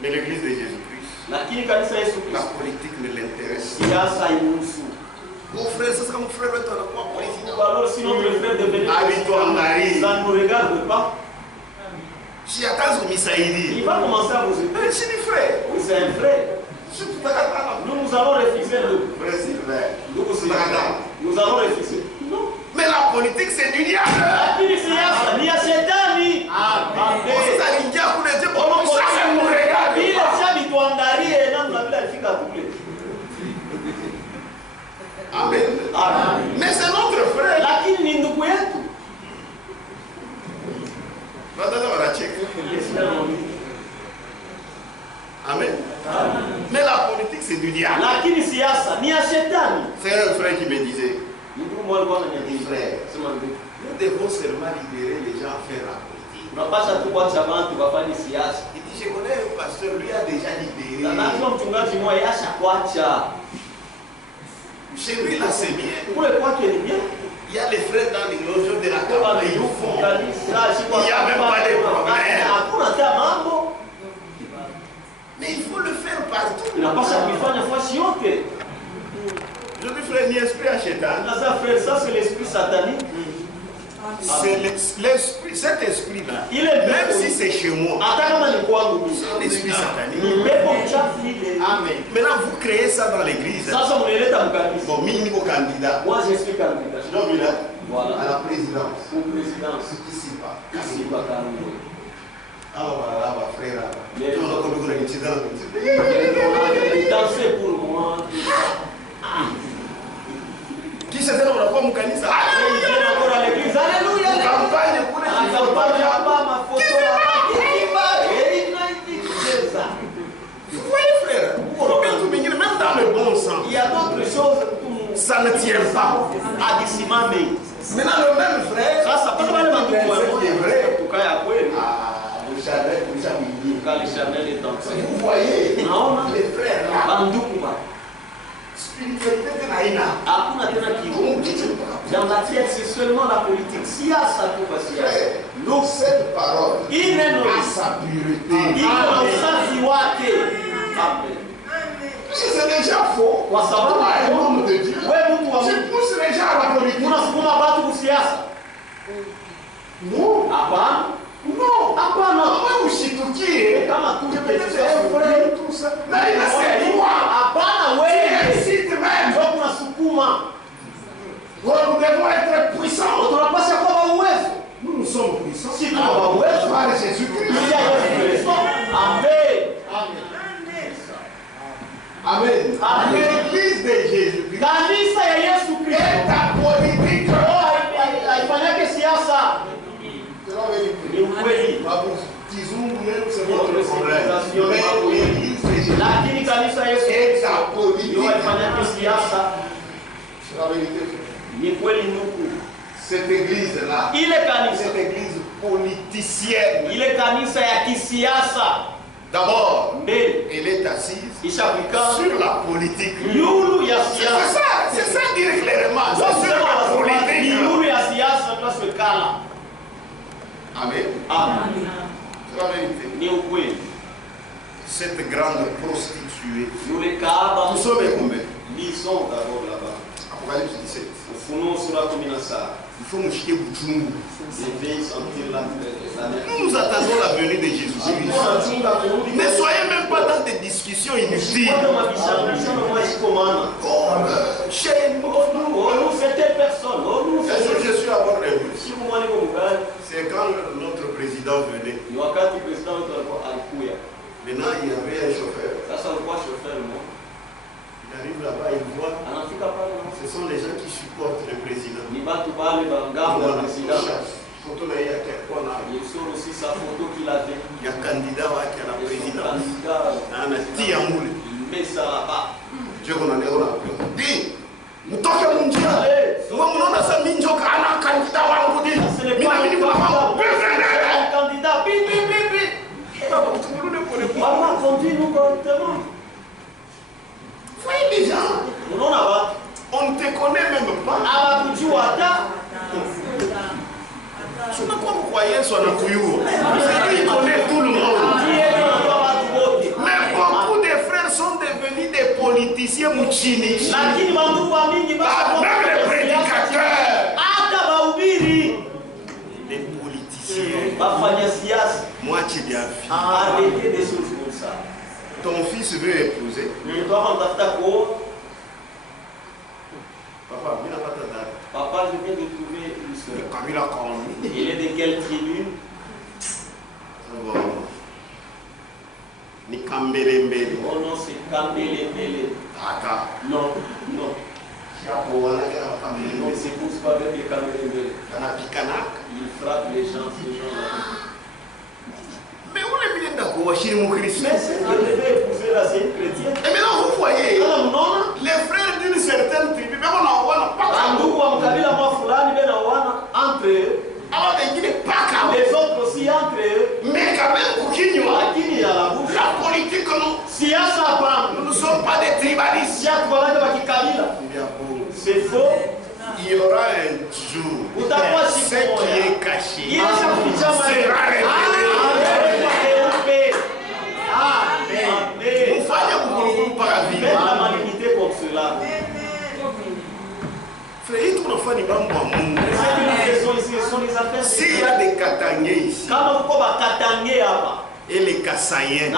Mais l'église de Jésus-Christ, Lakini kanisa Yesu la Kristo politique ne l'intéresse. siasa imuhusu. Mon frère, c'est comme mon frère, tu as quoi politique? Alors si notre frère devenait Habite-toi en Marie. ça ne nous regarde pas. Si attends ce Misaïdi. Il va commencer à vous écouter. C'est des frères. Oui, c'est un frère. Surtout dans la Nous allons refuser le. frère, c'est vrai. Nous allons refuser. Non. Mais la politique, c'est du diable. Lakini siasa ni ya shetani. Amen. Sasa ningia kule je bon ça me regarde. Ile shabi tuangalie namna vile alifika kule. Amen. Amen. Mais c'est notre frère. Lakini ni ndugu yetu. Madame wanacheka. Yesu anaona. Amen. Mais la politique, c'est du diable. Lakini siasa ni ya shetani. C'est un frère qui me disait, Ndugu mmoja bwana mes nyingine. frères, Sema ndugu. nous devons seulement libérer les gens à faire la politique. Unapasha tu kuacha watu wafanye siasa. Il dit, je connais un pasteur, lui a déjà libéré. Na najua mchungaji mmoja yasha kuacha. Chez lui, là, c'est bien. Kule kwake ni bien. Il y a les frères dans l'éclosion de la Kama campagne. ni Ils huko font. kanisa shikwa. Il y a même pas de problème. Hakuna hata mambo. Mais il faut le faire partout. Inapasha kuifanya fasi yote. Je dis, frère, ni esprit à Satan. Ça c'est l'esprit satanique. C'est l'esprit, cet esprit-là. Même si c'est chez moi, c'est l'esprit satanique. Amen. Maintenant, vous créez ça dans l'église. Bon, minimum candidat. Moi, je suis candidat. Voilà. À la présidence. Pour présidence. Ce qui s'y passe. Ici, Bakari. Ah, voilà, ma frère. Mais on a comme une petite danser pour moi. Qui se fait, on a pas mon canisa. Alléluia. L'église. Alléluia. Campagne pour les vous voyez, frère, même dans le bon sens, il y a d'autres choses. Ça ne tient pas. Maintenant, le même frère, ça peut pas le même vrai. En tout cas, il y a quoi? Le charnel est en train. Vous voyez, non, les frères là. Spiritualité de Naïna. Dans la tête, c'est seulement la politique. Si à ça, tout va se faire. Donc, cette parole a sa pureté. Il c'est déjà faux. Un homme de Dieu. Tu pousses les gens à la politique. Non. Non. Kama ushitukie. Tout ça. Mais c'est toi. Tu incites même. Nous devons être puissants. Nous sommes puissants. Par Jésus-Christ. Amen. L'église de Jésus-Christ est ta politique. C'est votre problème. Mais l'église de Jésus-Christ est ta politique. C'est la vérité. Cette église-là, cette église politicienne, d'abord, elle est assise sur la politique. C'est ça dire clairement. C'est sur la politique. Amen. C'est la vérité. Cette grande prostituée. Nous sommes combien? Lisons d'abord là-bas. Apocalypse 17. Il faut nous chier Bouchoumou. Nous attendons la venue de Jésus-Christ. Ne soyez même pas dans des discussions inutiles. Chez nous, est-ce que je suis à votre avis? C'est quand notre président venait. Maintenant, il y avait un chauffeur. Il arrive là-bas, il voit. Ce sont les gens qui supportent le président. Il y a candidat qui a la présidence. Il met ça là-bas. Dieu qu'on en est là. Dis, nous toquons mon Dieu. Nous avons un minjo qui a un candidat. Ce n'est pas un candidat. Maman, continue correctement. Voyez les gens, on ne te connaît même pas. Je ne sais pas pourquoi vous croyez sur le couillou. Il connaît tout le monde. Mais beaucoup de frères sont devenus des politiciens mouchini. Même les prédicateurs. Des politiciens. Moitié bien vu. Arrêtez des choses comme ça. Ton fils veut épouser. Papa, il n'a pas ta date. Papa, je viens de trouver une soeur. Comme il a connu. Il est de quelle tribu? Ni Kambelembele. Oh non, c'est Kambelembele. Aka. Non. Non, il ne s'épouse pas avec les Kambelembele. Il frappe les gens, ces gens-là. Mais où les milliers d'accord, Christ? Mais c'est que devait épouser là, c'est une chrétienne. Et maintenant, vous voyez, les frères d'une certaine tribu, mais on n'a pas entre eux. Alors, les autres aussi entre eux. Mais quand même, la politique, nous ne sommes pas des tribalistes. C'est faux. Il y aura un jour, ce qui est caché sera révélé. Faites la malignité comme cela. Frère, tout le monde est bon Mungu. S'il y a des Katangais ici, et les Kassaïens,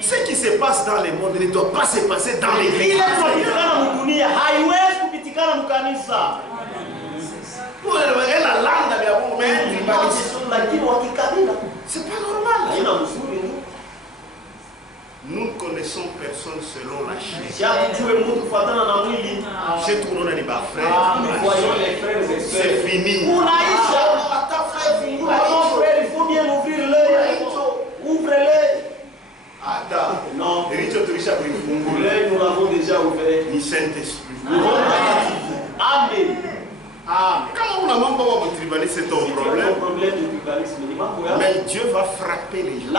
ce qui se passe dans le monde ne doit pas se passer dans l'église. C'est pas normal. Nous ne connaissons personne selon la chair. J'ai trouvé les frères. C'est fini. Il faut bien ouvrir l'œil. Ouvrez-le. Non, l'œil, nous l'avons déjà ouvert. Ni Saint-Esprit. Amen. Quand on a même pas de tribalisme, c'est ton problème. Mais Dieu va frapper les gens.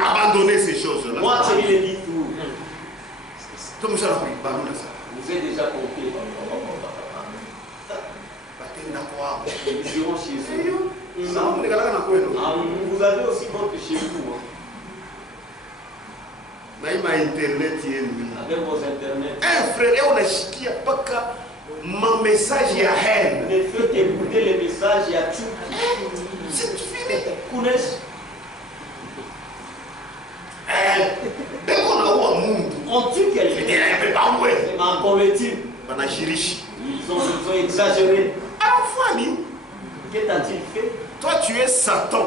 Abandonner ces choses-là. Moi, tu l'ai dit tout. Vous avez déjà compris. Nous irons chez eux. Vous avez aussi votre chez vous. Avec vos internet. Un frère, on a chiqué pas mon message y a haine. Ne faites écouter les messages, il y a tout. C'est fini. Connaissez. On tue quelqu'un. Ils ont exagéré. Qu'est-ce qu'il fait? Toi, tu es Satan.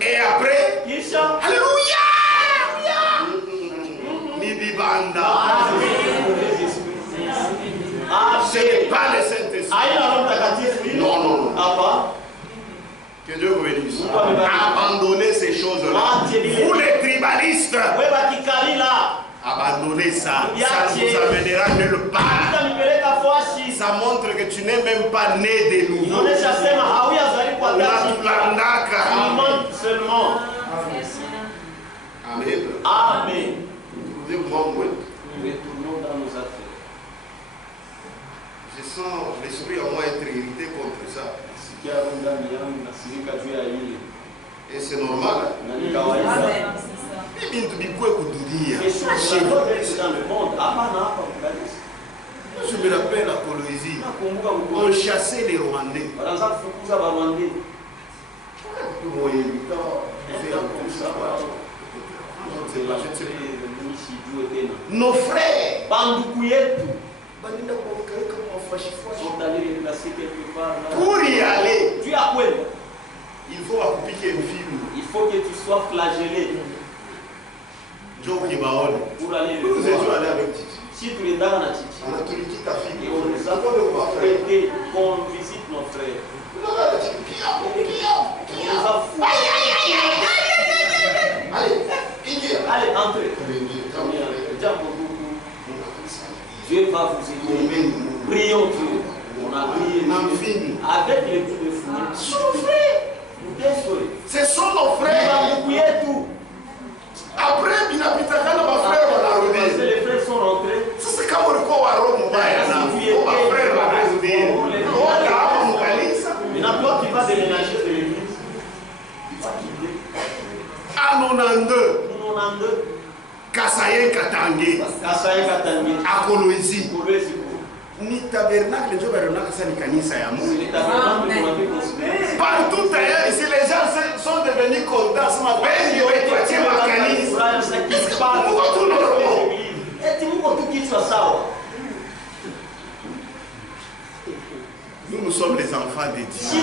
Et après, Alléluia! Nibibanda. Ce n'est pas le Saint-Esprit. Non. Que Dieu vous bénisse. Abandonnez ces choses-là. Vous les tribalistes, abandonnez ça. Ça ne vous amènera nulle part. Ça montre que tu n'es même pas né de nouveau. Seulement. Amen. Amen. Nous retournons dans nos affaires. Je sens l'esprit à moi être irrité contre ça. Et c'est normal. Je me rappelle la Colombie. On chassait les Rwandais. Nos frères sont allés les placer quelque part là. Pour y aller, tu as quoi? Il faut appliquer un film. Il faut que tu sois flagellé. Pour aller nous étions allés avec Titi. Si tu es dans la Titi, on a tout dit ta fille. Et on nous a prêté qu'on visite nos frères. On nous a foutu. Allez, entrez. Dieu va vous aider. Prions Dieu. On a prié avec les coups de fou. Souffrez. Ce sont nos frères. On va prier tout. Après, les frères sont rentrés. C'est comme le corps à Rome. Maintenant, tu vas déménager de l'église. Tu vas quitter. À 92. Kassaïen Katangé. À Kolwezi. Ni tabernacle, Dieu va revenir à sa kanisa ya Mungu. Partout ailleurs, ici, les gens sont devenus contents. Ce matin, ils ont été ma kanisa. Pourquoi tout le monde? Nous sommes les enfants de Dieu.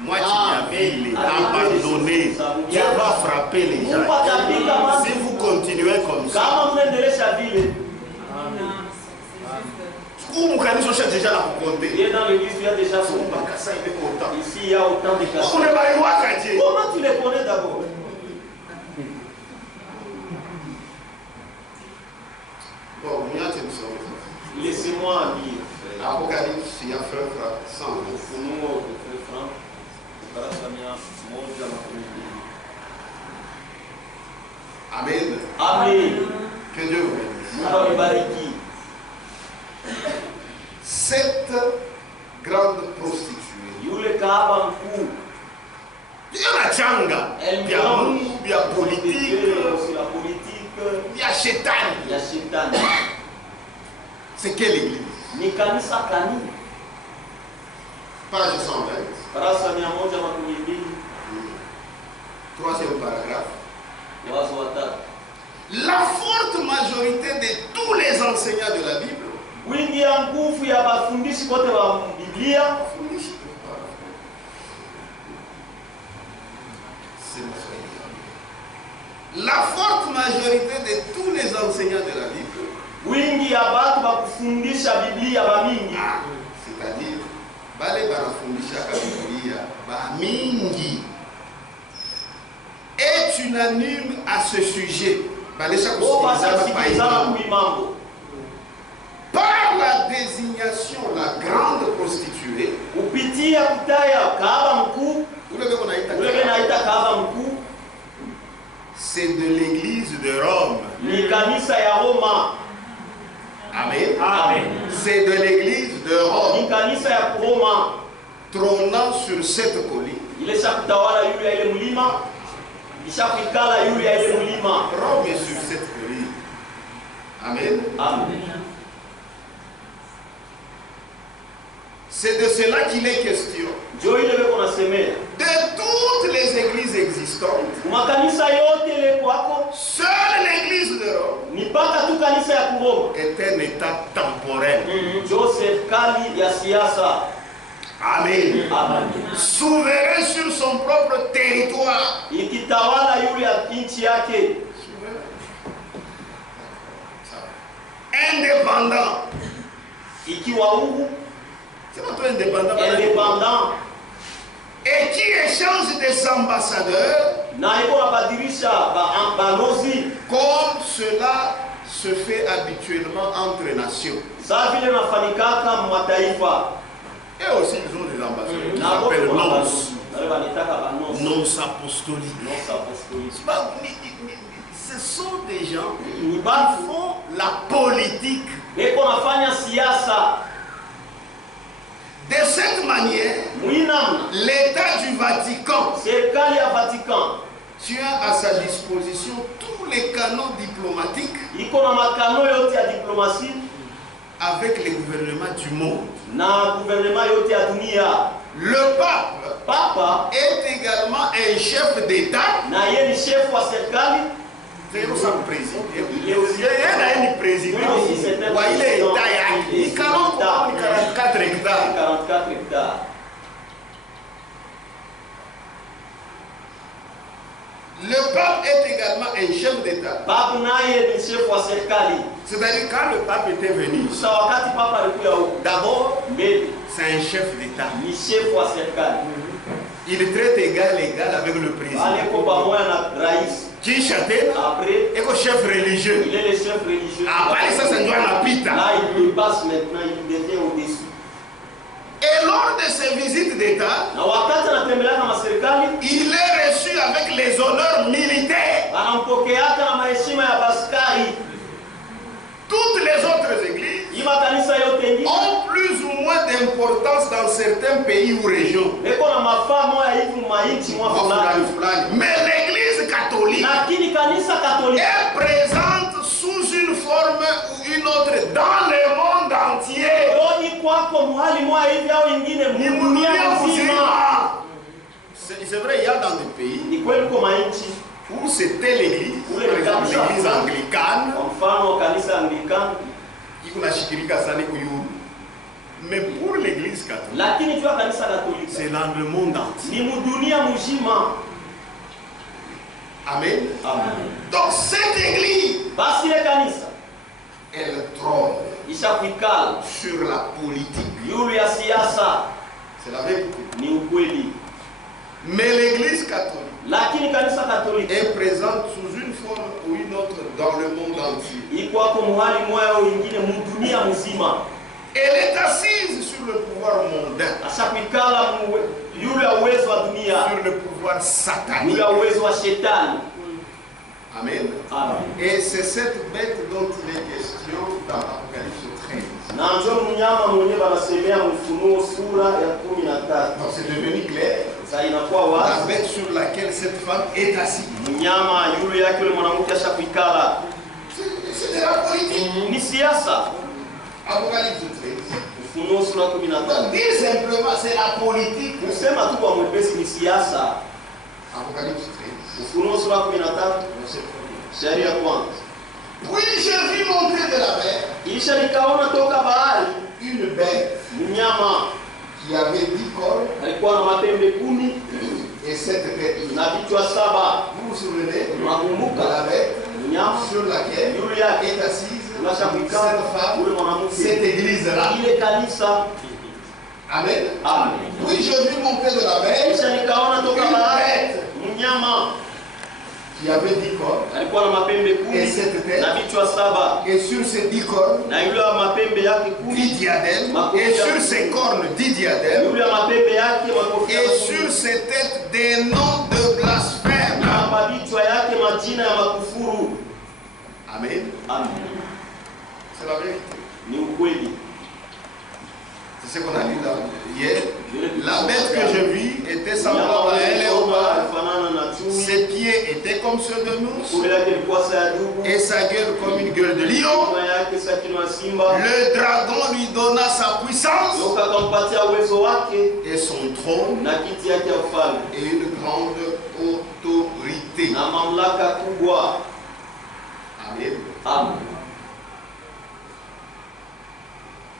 Moi, tu m'as abandonné. Dieu va frapper les gens. Si vous continuez comme ça. Où mon canison cherche déjà la compter. Il est dans l'église, il y a déjà son bac. Ici, il y a autant de cas. Comment tu les connais d'abord? Bon, laissez-moi lire. Apocalypse, il y a frère sans. Amen. Amen. Que Dieu vous bénisse. Cette grande prostituée la changa, il y a Mungu, il y a politique, il y a Shétan. C'est quelle église? Ni kanisa gani? Page 120. Kurasa 112. Troisième paragraphe. Wazo wa tatu. La forte majorité de tous les enseignants de la Bible, Wingi ya nguvu ya bafundishi kote wa Biblia, la forte majorité de tous les enseignants de la Bible, wingi ya batu bakufundisha Biblia bamingi, c'est-à-dire bale banafundisha Biblia bamingi, est unanime à ce sujet. Par la désignation, la grande prostituée, c'est de l'église de Rome. Amen. Amen. C'est de l'église de Rome. Trônant sur cette colline. Rome est sur cette colline. Amen. Amen. C'est de cela qu'il est question. De toutes les églises existantes, seule l'église de Rome est un état temporel. Amen. Amen. Souverain sur son propre territoire. Indépendant. C'est pas toi indépendant. Et qui échange des ambassadeurs comme cela se fait habituellement entre nations. Et aussi ils ont des ambassadeurs qui s'appellent nonces apostoliques. Ce sont des gens qui font la politique. De cette manière, l'État du Vatican tient à sa disposition tous les canaux diplomatiques avec les gouvernements du monde. Le pape est également un chef d'État. C'est un président. Il est un président. Il est il 44 hectares. Le pape est également un chef d'État. C'est-à-dire quand le pape était venu, d'abord, c'est un chef d'État. Il traite égal avec le président. Qui châtaine et le chef religieux. Il est le chef religieux. Après ça, ça doit la pita. Là, il dépasse maintenant, il devient au-dessus. Et lors de ses visites d'État, il est reçu avec les honneurs militaires. Toutes les autres églises ont plus ou moins d'importance dans certains pays ou régions. Mais l'église catholique est présente sous une forme ou une autre dans le monde entier. C'est vrai, il y a dans des pays où c'était l'église, par exemple l'église anglicane, mais pour l'église catholique, c'est dans le monde entier. Amen. Amen. Donc cette église, elle trône sur la politique. C'est la vérité. Mais l'église catholique est présente sous une forme ou une autre dans le monde entier. Elle est assise sur le pouvoir mondain, sur le pouvoir satanique. Amen. Amen. Et c'est cette bête dont il est question dans l'Apocalypse 13. Donc c'est devenu clair. Sasa inakuwa la wazi bête sur laquelle cette femme est assise. mnyama yule yake yule mwanamke ashakuikala C'est de la politique. ni siasa. Apocalypse 13. Ufunuo sura 15. Donc, dire simplement, c'est la politique. Kusema tu kwa mwepesi ni siasa. Apocalypse 13. Ufunuo sura 15 shairi ya kwanza. Puis je vis monter de la mer Kisha nikaona toka bahari une bête mnyama qui avait 10 cornes alikuwa na mapembe 10 et 7 têtes. na vichwa 7. Vous vous souvenez de Unakumbuka la bête mnyama sur laquelle yule yake est assise unashakuikala cette femme, yule mwanamke cette église-là. ile kanisa. Amen. Amen. Puis je vis monter de la mer Kisha nikaona toka une bahari bête mnyama qui avait 10 cornes alikuwa na mapembe et 10 7 têtes. na vichwa 7 Et sur ces 10 cornes, na yule wa mapembe yake 10 10 diadèmes. Et sur ces cornes, 10 diadèmes. yule wa mapembe yake makofia Et 10 sur ces têtes, des noms de blasphème. na mavichwa yake majina ya makufuru. Amen. Amen. C'est la vérité. Ni ukweli. C'est ce qu'on a lu là hier. La bête que je vis était semblable Mnyama à un léopard. alifanana na chui, Ses pieds étaient comme ceux de nous. kule yake ilikuwa saa ya dubu, Et sa gueule comme une gueule de lion. nyuma yake saa kinywa ya simba. Le dragon lui donna sa puissance Yoka akampatia uwezo wake et son trône na kiti yake ya ufalme et une grande autorité. na mamlaka kubwa. Amen. Amen.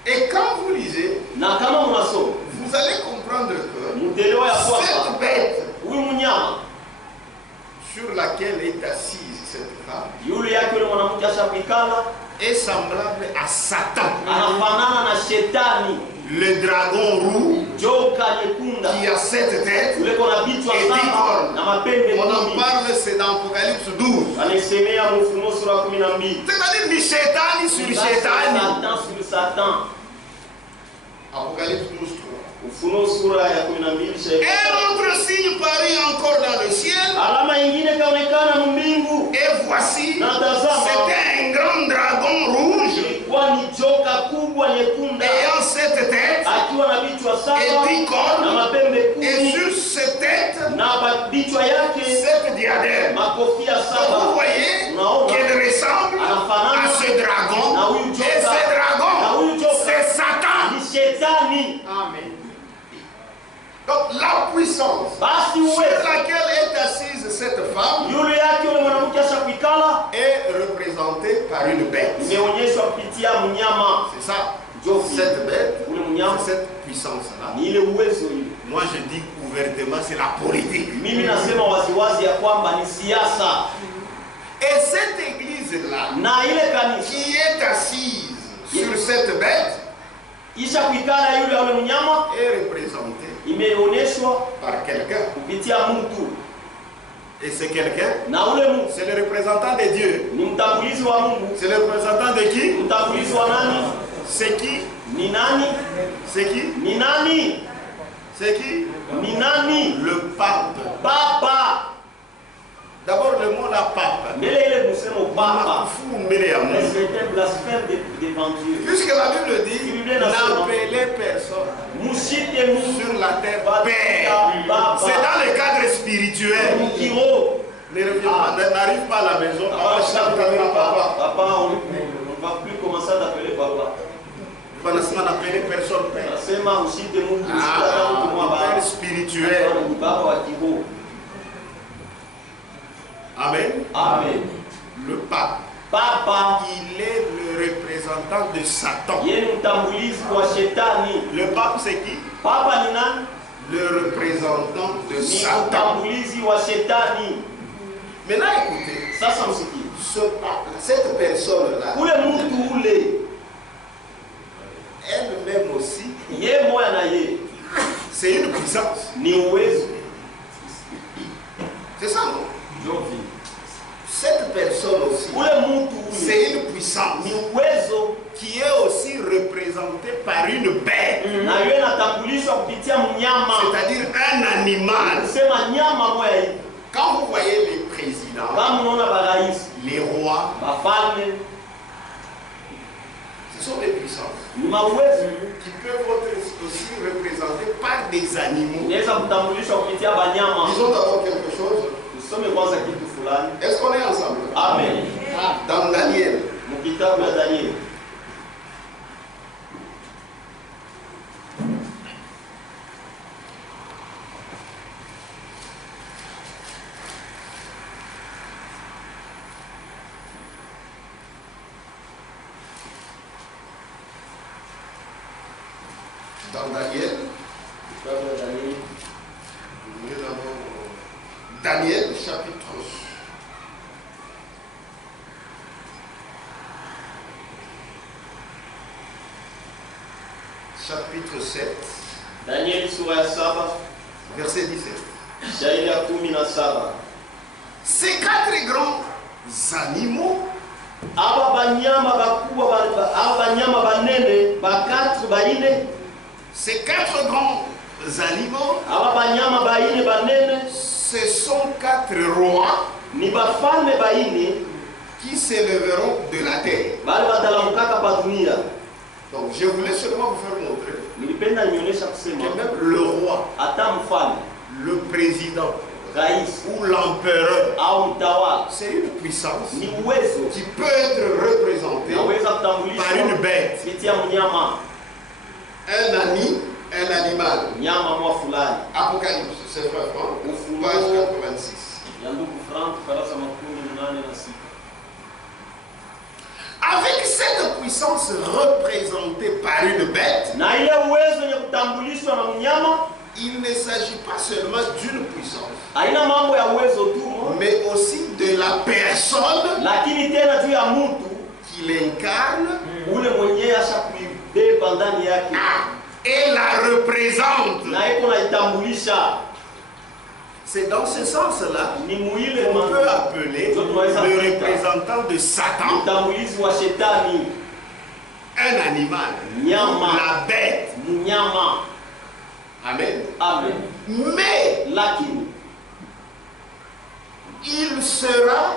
Et quand vous lisez, Na kama mnasoma vous allez comprendre que mtelewa ya kwamba cette bête huyu mnyama sur laquelle est assise cette femme yule yake yule mwanamke ashakuikala est semblable à Satan, anafanana na shetani, le dragon roux joka nyekunda qui a 7 têtes. yule kona vichwa Et 10 7 cornes. na mapembe On en 10. parle, c'est dans Apocalypse 12. Anaisemea Ufunuo sura 12. C'est-à-dire du Shetani sur Shetani. Satan sur Satan. Apocalypse 12, 3. Ufunuo sura ya 12 shairi. Un autre signe parut encore dans le ciel. Alama nyingine kaonekana mbingu. Et voici, Na tazama, c'était un grand dragon rouge ilikuwa ni joka kubwa nyekunda ayant 7 têtes akiwa na vichwa et 10 7 na cornes. mapembe Et 10 sur ces têtes, na vichwa yake 7 diadèmes. makofia Donc vous 7. voyez Unaona qu'elle ressemble à ce dragon. na huyu Et ce joka na dragon, huyu joka c'est Satan. ni shetani. Amen. Donc la puissance Basi sur uwezo laquelle est assise cette femme yule yake yule mwanamke ashakuikala est représentée par une bête. imeonyeshwa kupitia mnyama. C'est ça. Ndio Cette bête, ule mnyama c'est cette puissance-là. ni ile uwezo ile. Moi je dis ouvertement, c'est la politique. Mimi nasema waziwazi ya kwamba ni siasa, Et cette église-là, na ile kanisa qui est assise sur cette bête, isha kuikala yule yule mnyama est représentée imeonyeshwa par quelqu'un. kupitia mtu, Et c'est quelqu'un, na ule mtu c'est le représentant de Dieu. ni mtangulizi wa Mungu. C'est le représentant de qui? Mtangulizi wa nani? C'est qui? Ni nani? C'est qui? Ni nani? C'est qui? Ni nani? Le pape. Papa. D'abord le mot là, pape. Mbele ile msemo papa. Fou, mbele ya Mungu. C'était blasphème devant Dieu. Puisque la Bible dit, Bible nationale. n'appelez personne Mushite Mungu sur la terre Baba. Père. C'est dans le cadre spirituel. Mukiro. N'arrive pas à la maison. Papa. Papa, on ne va plus commencer à t'appeler papa. Panasema n'appeler personne Père. Nasema ushite Mungu Ah, Père spirituel. baba wa kiroho. Amen. Amen. Le pape. Papa Il est le représentant de Satan. yeye ni mtangulizi wa shetani. Le pape c'est qui? Papa ni nani? Le représentant de Ni Satan. mtangulizi wa shetani. Maintenant écoutez, Sasa msikie. ce pape, cette personne-là, Ule mtu ule elle-même aussi, ye moya na ye c'est une puissance. ni uwezo. C'est ça, non? Jovi. Cette personne aussi, Ule mtu ule c'est une puissance ni uwezo qui est aussi représentée par une bête, na yeye anatambulishwa kupitia mnyama. c'est-à-dire un animal. Sema nyama moya hivi. Quand vous voyez les présidents, Kama unaona barais, les rois, bafalme ce sont des puissances. qui peuvent être aussi représentés par des animaux. Inaweza kutambulishwa kupitia wanyama. Disons d'abord quelque chose. Tusome kwanza kitu fulani. Est-ce qu'on est ensemble? Amen. Dans Daniel. Mkitabu ya Daniel. Dans Daniel. Daniel chapitre 7. Daniel sura ya 7 verset 17. shairi ya 17. Ces 4 grands animaux, Aba banyama bakubwa aba banyama banene bakatru baine. ces 4 grands animaux, Aba banyama baine banene ce sont 4 rois ni bafalme baine qui s'élèveront de la terre. bali batalamukaka pa dunia. Donc je voulais seulement vous faire montrer Nilipenda nionyesha que kusema même le roi, hata mfalme, le président rais ou l'empereur, au mtawala c'est une puissance ni uwezo qui peut être représentée naweza par kutambulishwa une bête, kupitia mnyama, un animal. mnyama mwa fulani. Apocalypse, c'est frère Franck, Ufunuo. page 86. Ya ndugu Frank farasa 86. Avec cette puissance représentée par une bête, Na ile uwezo yenye kutambulishwa na mnyama il ne s'agit pas seulement d'une puissance, haina mambo ya uwezo tu, mais aussi de la personne lakini tena juu ya mtu qui l'incarne ule mwenyewe ashakuibeba ndani yake et la représente. na iko naitambulisha. C'est dans ce sens-là Ni muile qu'on peut appeler le représentant de Satan mtambulizi wa shetani, un animal, Nyama. la bête. mnyama. Amen. Amen. Mais Lakini il sera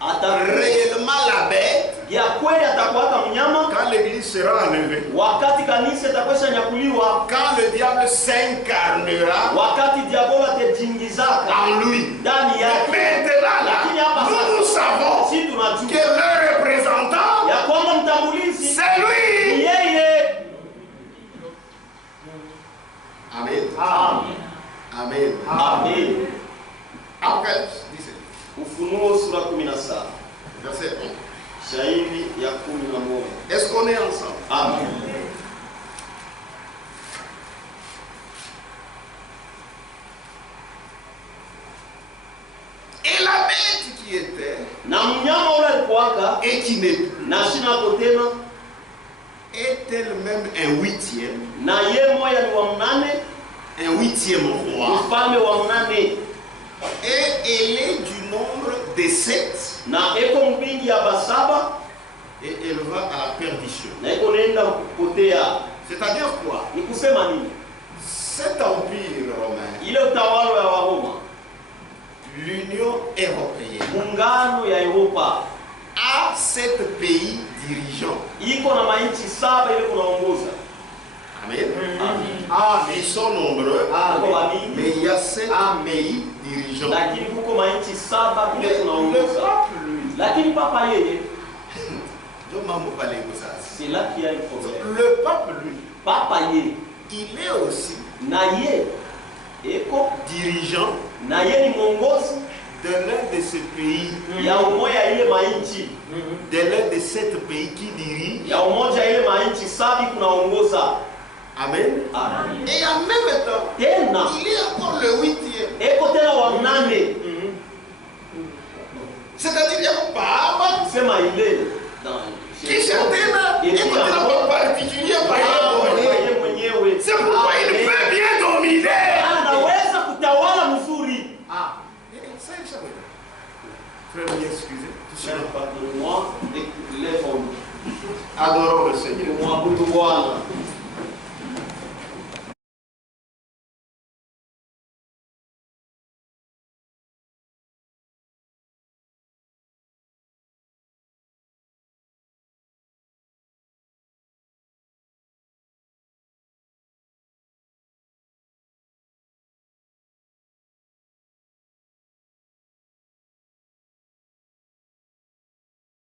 réellement la bête ya kweli atakuwa mnyama quand l'église sera enlevée, wakati kanisa itakwesha nyakuliwa, quand le diable s'incarnera wakati diabolo atajingizaka en lui. ndani yake. Maintenant, Lakini hapa là, nous sasa savons si que tunajua le représentant, ya kwamba mtambulizi c'est ni lui. yeye. Amen. Amen. Amen. Amen. Apocalypse 17, Ufunuo sura 17 verset 1. shairi ya 11. Est-ce qu'on est ensemble? Amen. Et la bête qui était Na mnyama ule alikuwaka et qui n'est plus na shina yako tena est elle-même un 8e, na ye moya ni wa mnane, un 8e roi. mfalme wa mnane, Et elle est du nombre des 7 na eko mbingi ya basaba, et elle va à la perdition. na eko nenda kupotea. C'est-à-dire quoi? Ni kusema nini? Cet empire romain, Ile utawala ya Waroma, l'Union européenne, muungano ya Europa a 7 pays dirigeants. iko na mainchi 7 ile kunaongoza. Amen. Amen. Ils sont nombreux, Iko wamingi, mais il y a 7 pays dirigeants. lakini kuko mainchi 7 ile Le kunaongoza. pape, lui, Lakini papa yeye, je m'en veux pas les mots, ça. c'est là qu'il y a un problème. Le pape, lui, Papa yeye il est aussi na ye eko dirigeant na ye ni mwongozi de l'un de ces pays, ya umoja ile mainchi de l'un de 7 pays qui dirige. ya umoja ile mainchi 7 kunaongoza. Amen. Amen. Et en même temps, Tena il est encore le 8e. eko tena wa mnane, C'est-à-dire qu'il y a Baba sema ile qui certainement est un particulier par rapport à lui. yeye mwenyewe. C'est pourquoi il peut bien dominer. Anaweza kutawala mzuri. Ça, il savait. Frère, oui, excusez. Pardonne-moi et lève-moi. Adorons le Seigneur. Mwabudu Bwana.